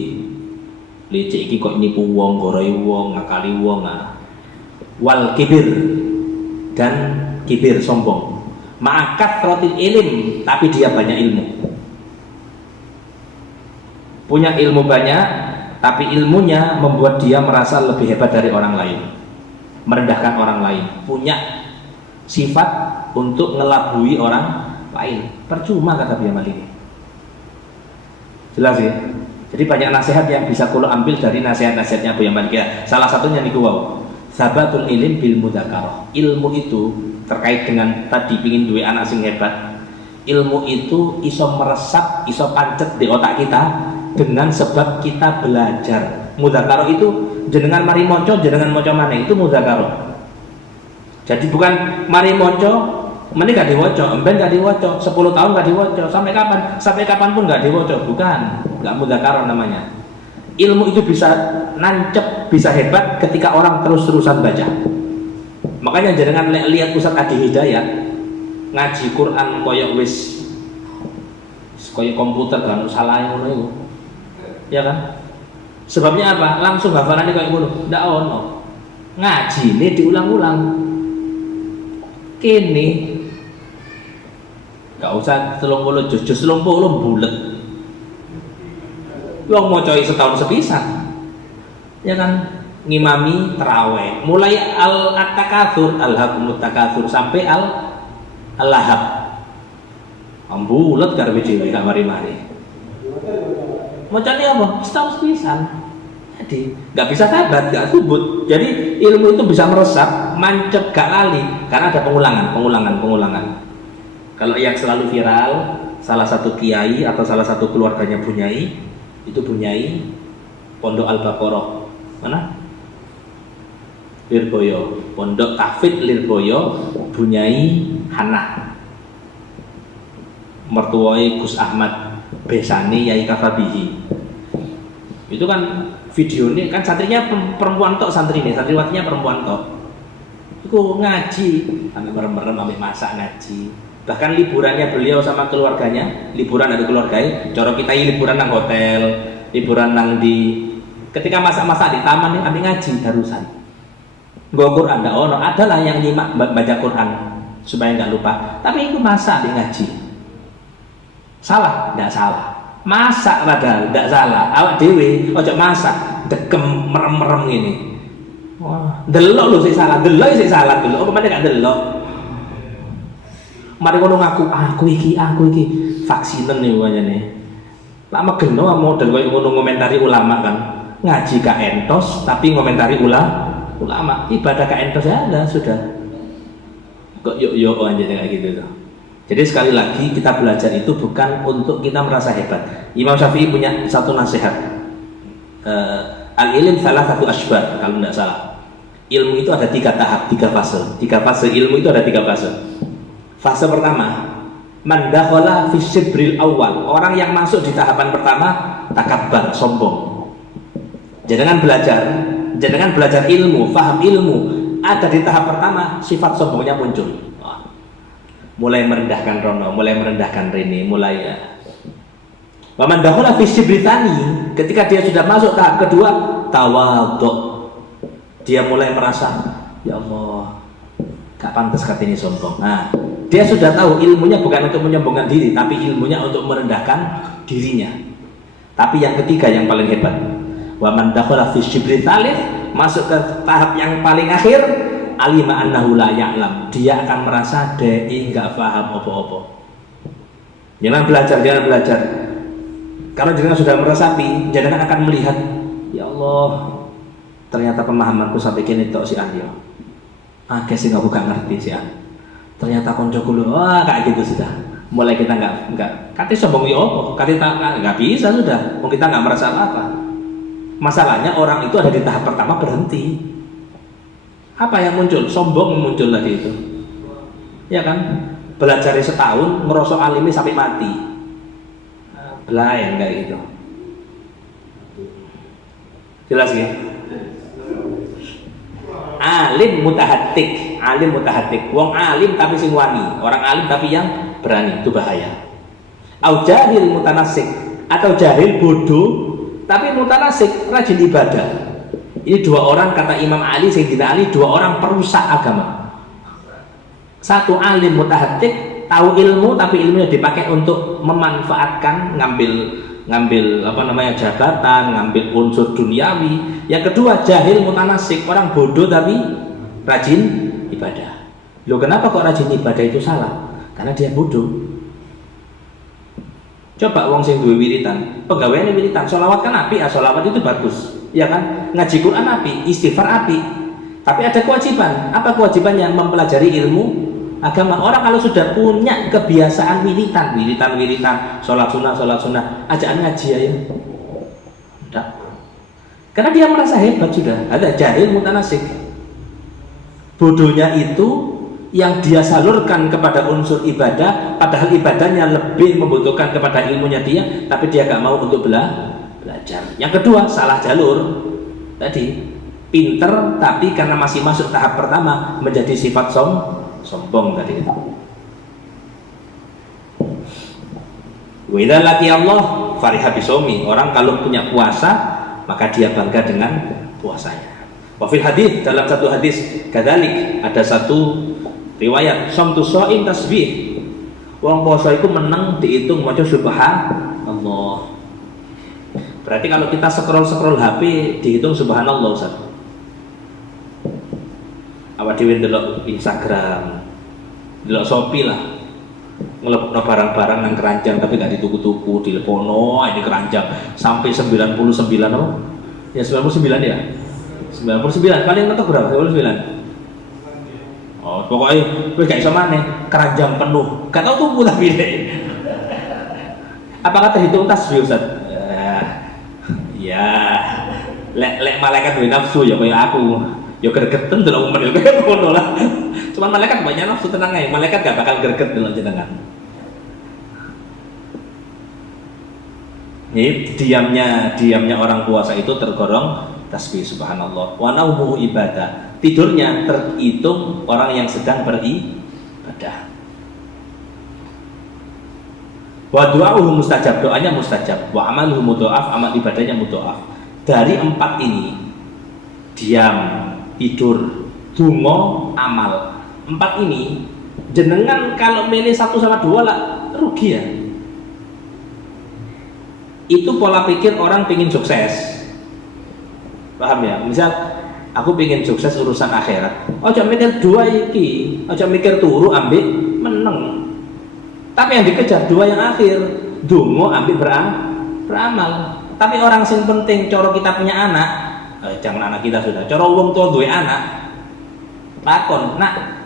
Licik iki kok nipu wong, goroi wong, ngakali wong. Wal kibir, dan kibir sombong. Ma'akat rotil ilim, tapi dia banyak ilmu. Punya ilmu banyak, tapi ilmunya membuat dia merasa lebih hebat dari orang lain, merendahkan orang lain. Punya sifat untuk ngelabui orang lain. Percuma, kata Abuya Maliki. Jelas ya? Jadi banyak nasihat yang bisa kulo ambil dari nasihat-nasihatnya Abuya Maliki. Salah satunya niku wau, sabatul ilim bil mudzakarah. Ilmu itu terkait dengan tadi pingin duwe anak sing hebat. Ilmu itu iso meresap, iso pancet di otak kita dengan sebab kita belajar. Mudzakarah itu jenengan mari maca, jenengan maca maneh, itu mudzakarah. Jadi bukan mari maca mending gak diwaca, emben gak diwaca, 10 tahun gak diwaca, sampai kapan pun gak diwaca, bukan, gak mudzakarah namanya. Ilmu itu bisa nancep, bisa hebat ketika orang terus-terusan baca. Makanya jangan lihat Ustaz Adi Hidayat ngaji Quran koyok wis koyok komputer kan salah ngono iku. Ya kan? Sebabnya apa? Langsung hafalannya koyok ngono, ndak ono. Ngajine diulang-ulang. Kene gak usah 30 juz 30 bulet. Wong maca setahun sepisan. Ya kan? Ngimami tarawih. Mulai al-takatsur, al-hakumut takatsur sampai al-lahab. Ambulet karepe dhewe gak mari-mari. Macane apa? Setahun sepisan. Jadi gak bisa tabat, gak subut. Jadi ilmu itu bisa meresap, mancep, gak lali karena ada pengulangan. Kalau yang selalu viral, salah satu kiai atau salah satu keluarganya Bunyai, itu Bunyai Pondok Al-Baqarah. Mana? Lirboyo, Pondok Tahfidz Lirboyo, Bunyai Hana. Mertuai Gus Ahmad Besani Yai Kafabihi. Itu kan video ini kan santrinya perempuan tok, santriwatinya perempuan tok. Itu ngaji, sampai merem-merem, sampai masak ngaji. Bahkan liburannya beliau sama keluarganya, liburan ada keluarganya, cara kita liburan nang hotel, liburan nang di, ketika masak-masak di taman nih ambil ngaji darusan. Nggo Quran ndak ono, adalah yang nyimak baca Quran supaya nggak lupa. Tapi itu masak di ngaji. Salah? Ndak salah. Masak padahal ndak salah. Awak dewe ojo masak dekem merem-merem gini. Wah, delok lho sik salah, delok sik salah delok. Apa meneh gak delok? Mari ngono aku iki vaksinen nih wajane. Lama geno model koyo ngono ngomentari ulama kan. Ngaji gak entos tapi ngomentari ulama. Ibadah gak entos ya ada sudah. Kok yuk aja kayak gitu tuh. Jadi sekali lagi kita belajar itu bukan untuk kita merasa hebat. Imam Syafi'i punya satu nasihat. Al-ilm salah satu asbab kalau tidak salah. Ilmu itu ada 3 tahap, 3 fase. 3 fase ilmu itu ada 3 fase. Fase pertama, man dakhala fi sibril awal. Orang yang masuk di tahapan pertama takabbar, sombong. Jenengan belajar ilmu, paham ilmu, ada di tahap pertama sifat sombongnya muncul. Mulai merendahkan rono, mulai merendahkan rini, mulai ya. Waman dakhala fi shibritani, ketika dia sudah masuk tahap kedua, tawadhu. Dia mulai merasa, ya Allah, gak pantas kata ini sombong. Nah, dia sudah tahu ilmunya bukan untuk menyombongkan diri, tapi ilmunya untuk merendahkan dirinya. Tapi yang ketiga yang paling hebat, waman dakhala fi shibritani, masuk ke tahap yang paling akhir, alima annahu la ya'lam, dia akan merasa dia enggak paham apa-apa. Jangan belajar. Kalau jangan sudah meresapi, jangan akan melihat, ya Allah, ternyata pemahamanku sampai kini tok si Anjo. Sih aku gak ngerti sih An. Ternyata koncoku lu, kayak gitu sudah. Mulai kita enggak kate sombong ya apa? Kate enggak bisa sudah. Kita enggak merasa apa-apa. Masalahnya orang itu ada di tahap pertama berhenti. Apa yang muncul? Sombong muncul lagi itu, ya kan? Belajar setahun, ngerosok alimi sampai mati, belayan kayak gitu. Jelas ya? Alim mutahatik, wong alim tapi sing wani, orang alim tapi yang berani, itu bahaya. Au jahil mutanasik, atau jahil bodoh tapi mutanasik, rajin ibadah. Ini dua orang, kata Imam Ali, Sayyidina Ali, dua orang perusak agama. Satu alim mutahatik, tahu ilmu tapi ilmunya dipakai untuk memanfaatkan, ngambil apa namanya jabatan, ngambil unsur duniawi. Yang kedua jahil mutanasik, orang bodoh tapi rajin ibadah. Loh, kenapa kok rajin ibadah itu salah? Karena dia bodoh. Coba wong sing duwe wiritan, pegawainya wiritan, sholawat kan api, sholawat itu bagus, ya kan? Ngaji Quran api, istighfar api. Tapi ada kewajiban. Apa kewajibannya? Mempelajari ilmu agama. Orang kalau sudah punya kebiasaan wiritan, sholat sunnah, ajaan ngaji aja. Tidak. Karena dia merasa hebat sudah. Ada jahil mutanasik. Bodohnya itu yang dia salurkan kepada unsur ibadah, padahal ibadahnya lebih membutuhkan kepada ilmunya dia, tapi dia gak mau untuk belajar. Yang kedua, salah jalur. Tadi pinter tapi karena masih masuk tahap pertama menjadi sifat sombong tadi itu. Wa idza laqiya Allah fariha bisomi. Orang kalau punya puasa maka dia bangga dengan puasanya. Wa fil hadis, dalam satu hadis kadzalik, ada satu riwayat, somtu shaim tasbih. Wong puasa itu menang dihitung maca subhanallah. Berarti kalau kita scroll HP dihitung subhanallah, Ustaz. Awak dhewe ndelok Instagram, ndelok Shopee lah, ngelebokno barang-barang nang keranjang tapi gak dituku-tuku, dilepono ini keranjang sampai 99 apa? Ya 99 ya. 99 kalian ngetok berapa? 99. Oh, pokoknya kowe gak iso maneh, keranjang penuh. Gak tau tuku tapi deh. Apakah terhitung tasbih, Ustaz? Ya. Lek malaikat duwe nafsu ya kaya aku. Ya gregeten delok umur kaya ngono lah. Cuman malaikat banyak nafsu, tenang ae. Malaikat gak bakal greget delok jenengan. Ini diamnya orang puasa itu tergolong tasbih subhanallah. Wa naumu ibadah. Tidurnya terhitung orang yang sedang beribadah. Wa du'auhu mustajab, doanya mustajab. Wa amaluhu mudha'af, amal ibadahnya mudha'af. Dari empat ini, diam, tidur, dungo, amal. Empat ini jenengan kalau milih 1 sama 2 lah rugi ya. Itu pola pikir orang pingin sukses. Paham ya? Misal aku pingin sukses urusan akhirat, ojo mikir 2 iki, ojo mikir turu ambek meneng. Tapi yang dikejar 2 yang akhir, dungo ambek beramal. Tapi orang sing penting coro kita punya anak, jangan anak kita sudah, coro wong tua duwe anak, lakon, nak,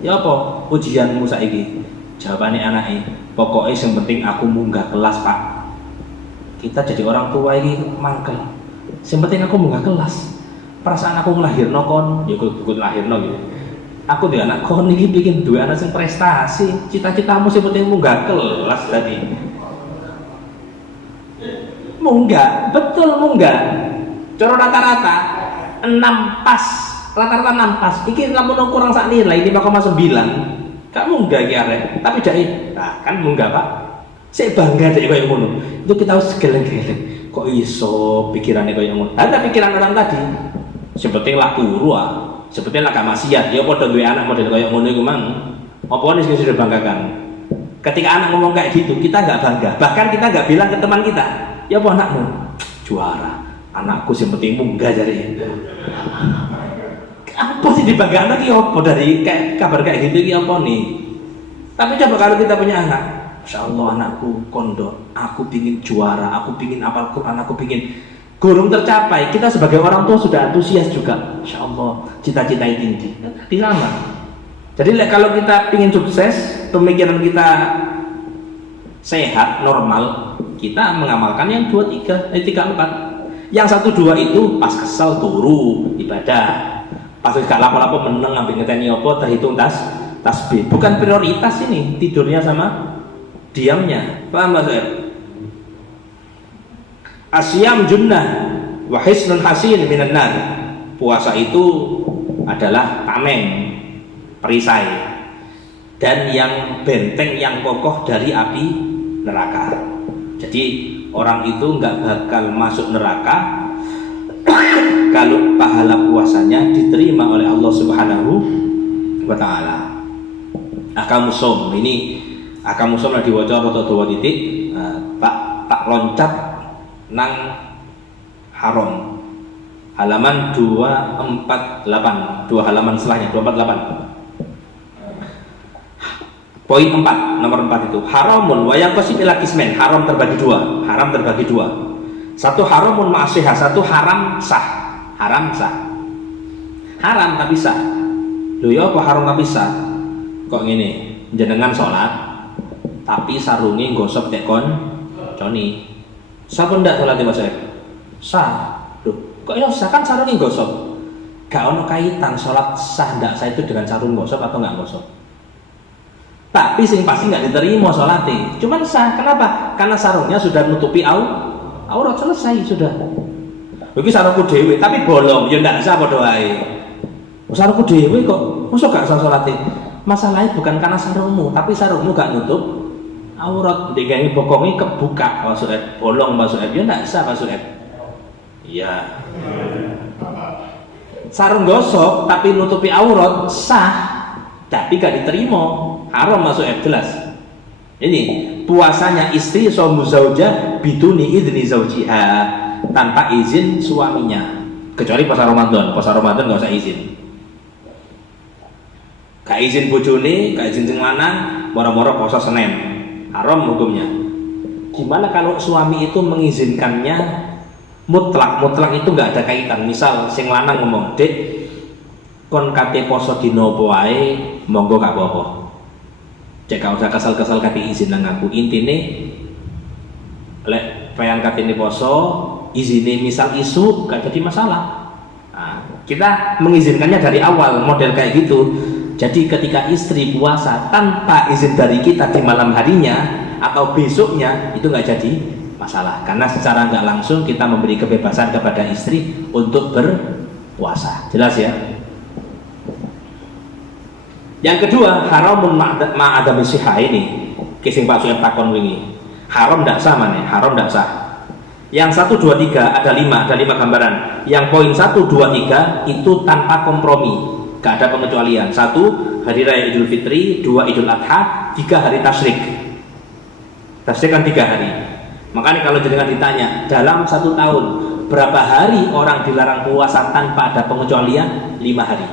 ya apa ujianmu saiki? Jawabannya anaknya, pokoknya yang penting aku munggah kelas pak. Kita jadi orang tua ini mangkel. Yang penting aku munggah kelas. Perasaan aku ngelahirno kon, ya aku ngelahirno gitu. Aku di anak kon ini bikin 2 anak yang prestasi. Cita-citamu yang penting munggah kelas tadi. Munggah, betul munggah. Cara rata-rata 6 pas, rata-rata 6 pas. Iki lamun kurang sak nilai 5,9. Gak munggah iki arek. Tapi dai, nah kan munggah Pak. Saya bangga dek koyo ngono. Itu kita harus geleng-geleng. Kok iso pikirannya koyo ngono. Ada pikiran orang tadi. Sebetulnya lah turu ah. Sebetulnya lah gak maksiat. Ya padha duwe anak model koyo ngono iku mang. Apa nih sudah banggakan? Ketika anak ngomong kayak gitu, kita nggak bangga. Bahkan kita nggak bilang ke teman kita, ya apa anakmu? Juara. Anakku yang penting munggah jadi. Apa sih dibanggakan lagi? Apa dari kabar kayak gitu? Apa nih? Tapi coba kalau kita punya anak, Masya Allah anakku kondok, aku pingin juara, aku pingin apal Quran, aku pingin gurung tercapai. Kita sebagai orang tua sudah antusias juga. Masya Allah, cita-cita tinggi. Dilama. Jadi kalau kita ingin sukses, pemikiran kita sehat, normal, kita mengamalkan yang 2, 3, 3, 4. Yang 1, 2 itu pas kesel turu ibadah, pas gak lapo-lapo meneng ngambil ngeteni apa terhitung tasbih. Bukan prioritas ini tidurnya sama diamnya. Paham maksudnya? Asyam junnah wa hisnun hasin minan nar. Puasa itu adalah tameng, perisai, dan yang benteng yang kokoh dari api neraka. Jadi orang itu nggak bakal masuk neraka kalau pahala puasanya diterima oleh Allah Subhanahu wa Ta'ala. Akamusom ini akamusom lah diwaca atau 2 titik. Tak loncat nang haram. Halaman 248, 2 halaman setelahnya 248. Poin 4, nomor 4 itu haramun wa yanqasim ila qismain. Haram terbagi 2. Haram terbagi 2. Satu haramun ma'asihah, satu haram sah. Haram sah. Haram tapi sah. Lho ya apa haram tapi sah? Kok ngene, jenengan sholat tapi sarunge gosok tekon coni. Sah apa ndak sholatnya Mas? Sah. Loh, kok ya sah kan sarunge gosok? Gak ono kaitan sholat sah ndak sah itu dengan sarung gosok atau enggak gosok. Tapi sing pasti nggak diterima sholatnya. Cuman sah, kenapa? Karena sarungnya sudah menutupi aurat, selesai sudah. Bagi sarungku dewe, tapi bolong, ya nggak sah padha wae. Sarungku dewe kok, masuk gak sah sholatnya? Masalahnya bukan karena sarungmu, tapi sarungmu gak nutup aurat. Digangi bokongnya kebuka, maksudnya bolong, maksudnya ya nggak sah, maksudnya. Iya. Sarung gosok tapi nutupi aurat sah, tapi gak diterima. Haram masuk jelas. Ini puasanya istri somu zauja biduni idni zaujiha, tanpa izin suaminya, kecuali puasa Ramadan. Puasa Ramadan nggak usah izin. Gak izin bojone, gak izin sing lanang, moro-moro puasa Senin. Haram hukumnya. Gimana kalau suami itu mengizinkannya mutlak? Mutlak itu nggak ada kaitan. Misal sing lanang ngomong, "Dek, kon kate poso dino wae, monggo gak apa-apa." Cek gak usah kesal-kesal kate izin nang aku. Intine lek pengen katene poso, izine misal isu gak jadi masalah. Nah, kita mengizinkannya dari awal model kayak gitu. Jadi ketika istri puasa tanpa izin dari kita di malam harinya atau besoknya, itu nggak jadi masalah karena secara nggak langsung kita memberi kebebasan kepada istri untuk berpuasa. Jelas ya? Yang kedua, haramun ma'adami sihah ini kising Pak Sueb takon wingi. Haram ndak sah mana? Haram ndak sah. Yang 1, 2, 3 ada 5 gambaran. Yang poin 1, 2, 3 itu tanpa kompromi, gak ada pengecualian. 1 hari raya Idul Fitri, 2 Idul Adha, 3 hari tasyrik. Tasyrik kan 3 hari. Makanya kalau jenengan ditanya dalam 1 tahun berapa hari orang dilarang puasa tanpa ada pengecualian? 5 hari.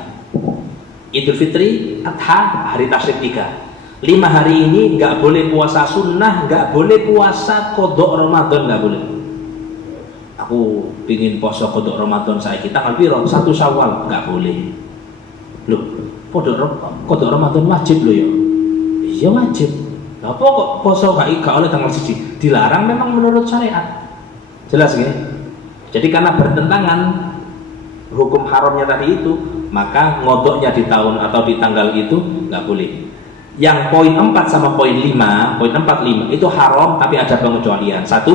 Idul Fitri, Adha, hari tasyrik 3. 5 hari ini nggak boleh puasa sunnah, nggak boleh puasa kodok Ramadan, nggak boleh. Aku pingin puasa kodok Ramadan saya kita tanggal piro 1 Syawal, nggak boleh. Loh, kodok Ramadan wajib loh ya? Iya wajib. Apa kok puasa nggak oleh tanggal 1? Dilarang memang menurut syariat. Jelas gini. Jadi karena bertentangan hukum haramnya tadi itu, maka ngodoknya di tahun atau di tanggal itu nggak boleh. Yang poin 4 sama poin 5, poin 4, 5 itu haram tapi ada pengecualian. 1,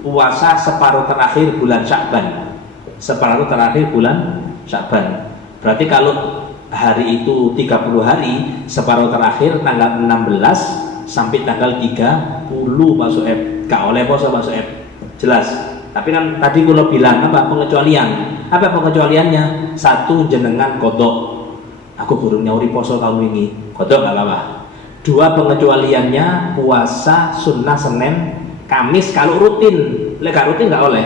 puasa separuh terakhir bulan Sya'ban. separuh terakhir bulan Sya'ban. Berarti kalau hari itu 30 hari, separuh terakhir tanggal 16 sampai tanggal 30 Pak Soeb. Gak oleh poso Pak Soeb. Jelas. Tapi kan tadi kalau bilang apa pengecualian? Apa pengecualiannya? Satu, jenengan kodok. Aku burung nyauri poso tahun ini. Kodok gak apa-apa. Dua, pengecualiannya puasa sunnah Senin Kamis kalau rutin. Gak rutin gak oleh.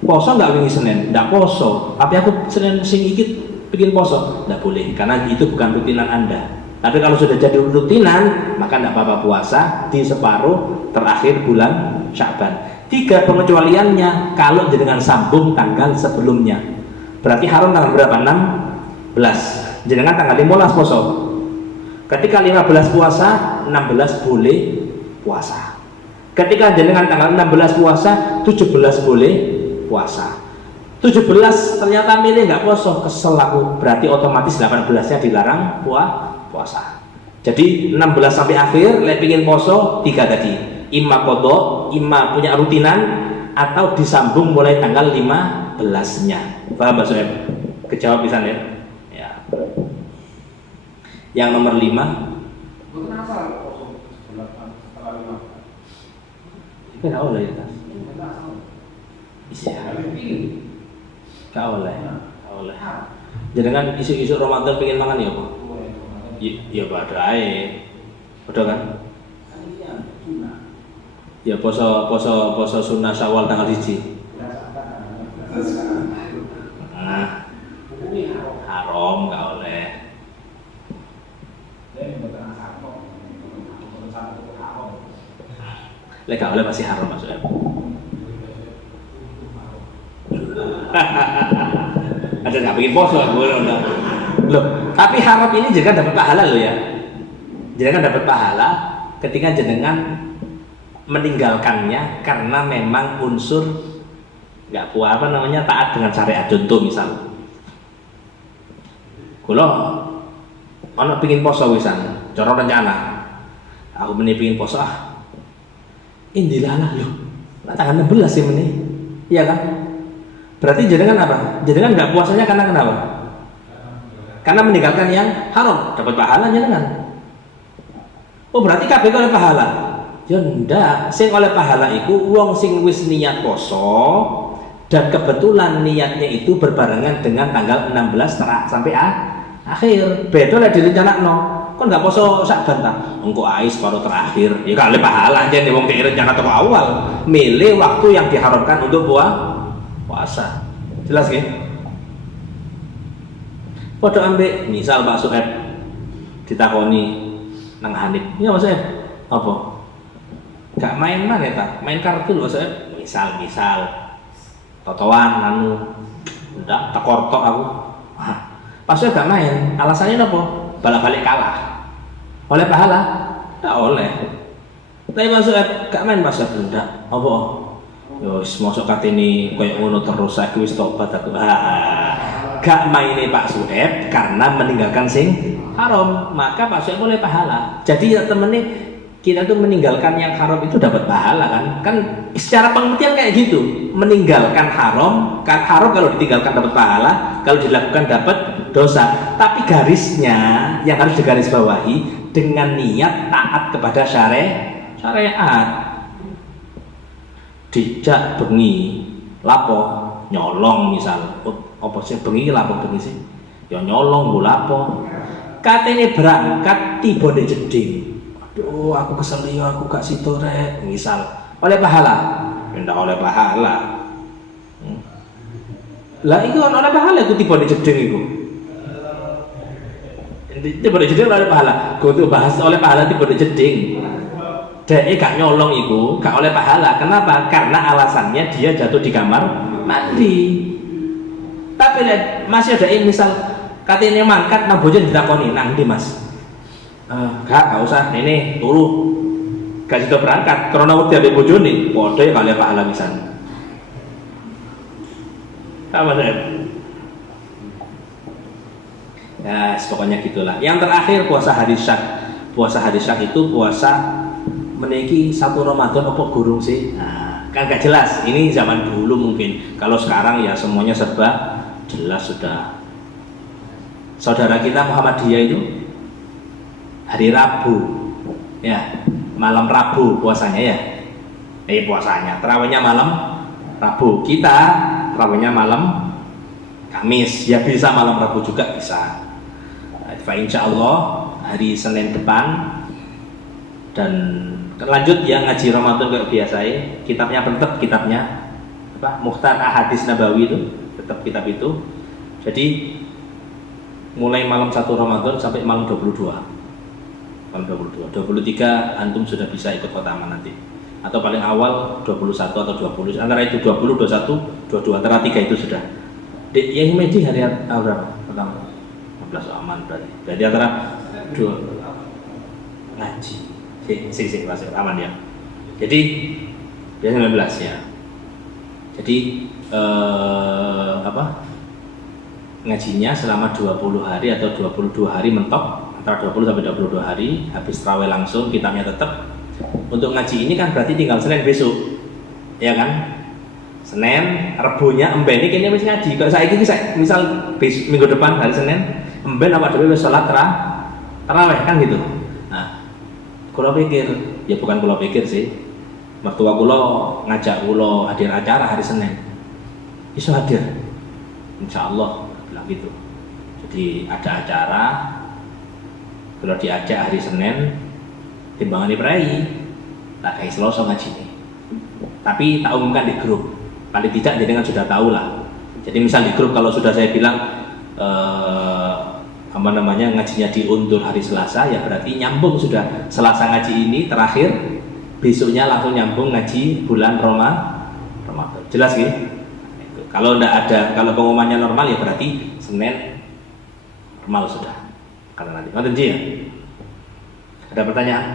Poso nggak wingi Senin, nggak poso. Tapi aku Senin sing ikit bikin poso, nggak boleh, karena itu bukan rutinan Anda. Tapi kalau sudah jadi rutinan, maka nggak apa-apa puasa di separuh terakhir bulan Sya'ban. Tiga, pengecualiannya kalau dengan sambung tanggal sebelumnya. Berarti haram tanggal berapa? 16. Jenengan tanggal 15 poso. Ketika 15 puasa, 16 boleh puasa. Ketika jenengan tanggal 16 puasa, 17 boleh puasa. 17 ternyata milih nggak poso, kesel aku, berarti otomatis 18-nya dilarang puasa. Jadi 16 sampai akhir lepingin poso 3 tadi, imma kodok, imma punya rutinan, atau disambung mulai tanggal 15-nya. Paham Pak Soeb? Kejawab bisa ya. Yang nomor 5, kenapa oleh ya? Iya. Kau oleh. Jangan isu-isu Ramadan pengen makan ya, Pak? Ya badai. Betul kan? Ya poso sunnah Syawal tanggal 1. Nah, haram gak oleh. Gak oleh masih haram maksudnya. Ada nggak bikin poso loh, tapi haram ini jenengan dapat pahala loh ya. Jenengan dapat pahala ketika jenengan meninggalkannya karena memang unsur nggak taat dengan syariat. Contoh misal, kalau ono pingin poso wisan, cara rencana, aku pingin poso indilah loh, tanggal 16 sih iya kan? Berarti jenengan apa? Jenengan nggak puasanya karena kenapa? Karena meninggalkan yang haram, dapat pahala jenengan. Oh berarti kabeh oleh pahala? Ya ndak, sing oleh pahala iku wong sing wis niat poso dan kebetulan niatnya itu berbarengan dengan tanggal 16 sampai akhir. Beda lah direncanakno. Kon nggak poso Sya'ban ta? Engko ais baru terakhir. Ya gak oleh pahala aja nih wong direncana toko awal. Milih waktu yang diharamkan untuk puasa. Jelas ya? Padha ambek misal Pak Soeb ditakoni nang Hanif. Ya Mas Soeb, apa? Gak main mana ta? Main kartu lho Mas Soeb. Misal totoan ndak tekortok aku. Pas Soeb gak main, alasannya apa? Balik kalah. Oleh pahala? Ndak oleh. Tapi Mas Soeb gak main Mas Soeb ndak. Apa? Yo mosok katene koyo ngono terus saiki wis tobat aku. Gak maine Pak Soeb karena meninggalkan sing haram, maka Pak Soeb boleh pahala. Jadi ya temen kita tuh meninggalkan yang haram itu dapat pahala kan? Kan secara pengertian kayak gitu. Meninggalkan haram, kan haram kalau ditinggalkan dapat pahala, kalau dilakukan dapat dosa. Tapi garisnya yang harus digarisbawahi dengan niat taat kepada syariat. Dijak bengi lapo nyolong misal apa sih bengi lapo bengi sih ya nyolong bu lapo katene berangkat tiba di jeding, aduh aku kesel ya aku gak situ rek misal oleh pahala ndak oleh pahala lah itu kan oleh pahala aku tiba di jeding itu tiba di jeding oleh pahala aku tuh bahas oleh pahala tiba di jeding. Dia gak nyolong itu, gak oleh pahala. Kenapa? Karena alasannya dia jatuh di kamar mandi. Tapi masih ada misal katanya mangkat nang bojo ditakoni nang ndi Mas? Gak usah, ini turu. Gak sudah berangkat karena wedi ambek bojone, padha ya oleh pahala pisan. Apa sih? Ya, pokoknya gitulah. Yang terakhir puasa hari Syak. Puasa hari Syak itu puasa meniki satu Ramadan apa gurung sih? Nah, kan gak jelas. Ini zaman dulu mungkin. Kalau sekarang ya semuanya serba jelas sudah. Saudara kita Muhammadiyah itu hari Rabu, ya malam Rabu puasanya ya. Puasanya, terawihnya malam Rabu. Kita terawihnya malam Kamis. Ya bisa malam Rabu juga bisa. Insya Allah hari Senin depan. Dan lanjut ya ngaji Ramadan kayak biasa ya. Kitabnya tetap kitabnya apa? Mukhtar Ahadits Nabawi itu tetap kitab itu. Jadi mulai malam 1 Ramadan sampai malam 22. Malam 22. 23 antum sudah bisa ikut khotaman nanti. Atau paling awal 21 atau 20. Antara itu 20, 21, 22 antara 3 itu sudah. Yang Medi hari berapa? Pertama 15 aman berarti. Jadi antara 2 ngaji. Sing masuk aman ya. Jadi biasanya 19 ya. Jadi ngajinya selama 20 hari atau 22 hari mentok, antara 20 sampai 22 hari, habis tarawih langsung kitabnya tetap. Untuk ngaji ini kan berarti tinggal Senin besok. Ya kan? Senin, Rebunya emben iki kene wis ngaji. Kalau saiki misal minggu depan hari Senin, emben apa dhewe wis salat tarawih kan gitu. Kalau pikir, ya bukan kalau pikir sih, mertua kulo ngajak kulo hadir acara hari Senin, iso hadir, insya Allah bilang gitu. Jadi ada acara, kalau diajak hari Senin, timbangan diperai, tak kayak Selasa ngaji nih. Tapi tak umumkan di grup, paling tidak jadi kan sudah tahu lah. Jadi misal di grup kalau sudah saya bilang ngajinya diundur hari Selasa, ya berarti nyambung sudah Selasa ngaji ini terakhir, besoknya langsung nyambung ngaji bulan Ramadan. Jelas gitu? Kalau tidak ada, kalau pengumumannya normal ya berarti Senin normal sudah. Karena nanti ya. Ada pertanyaan?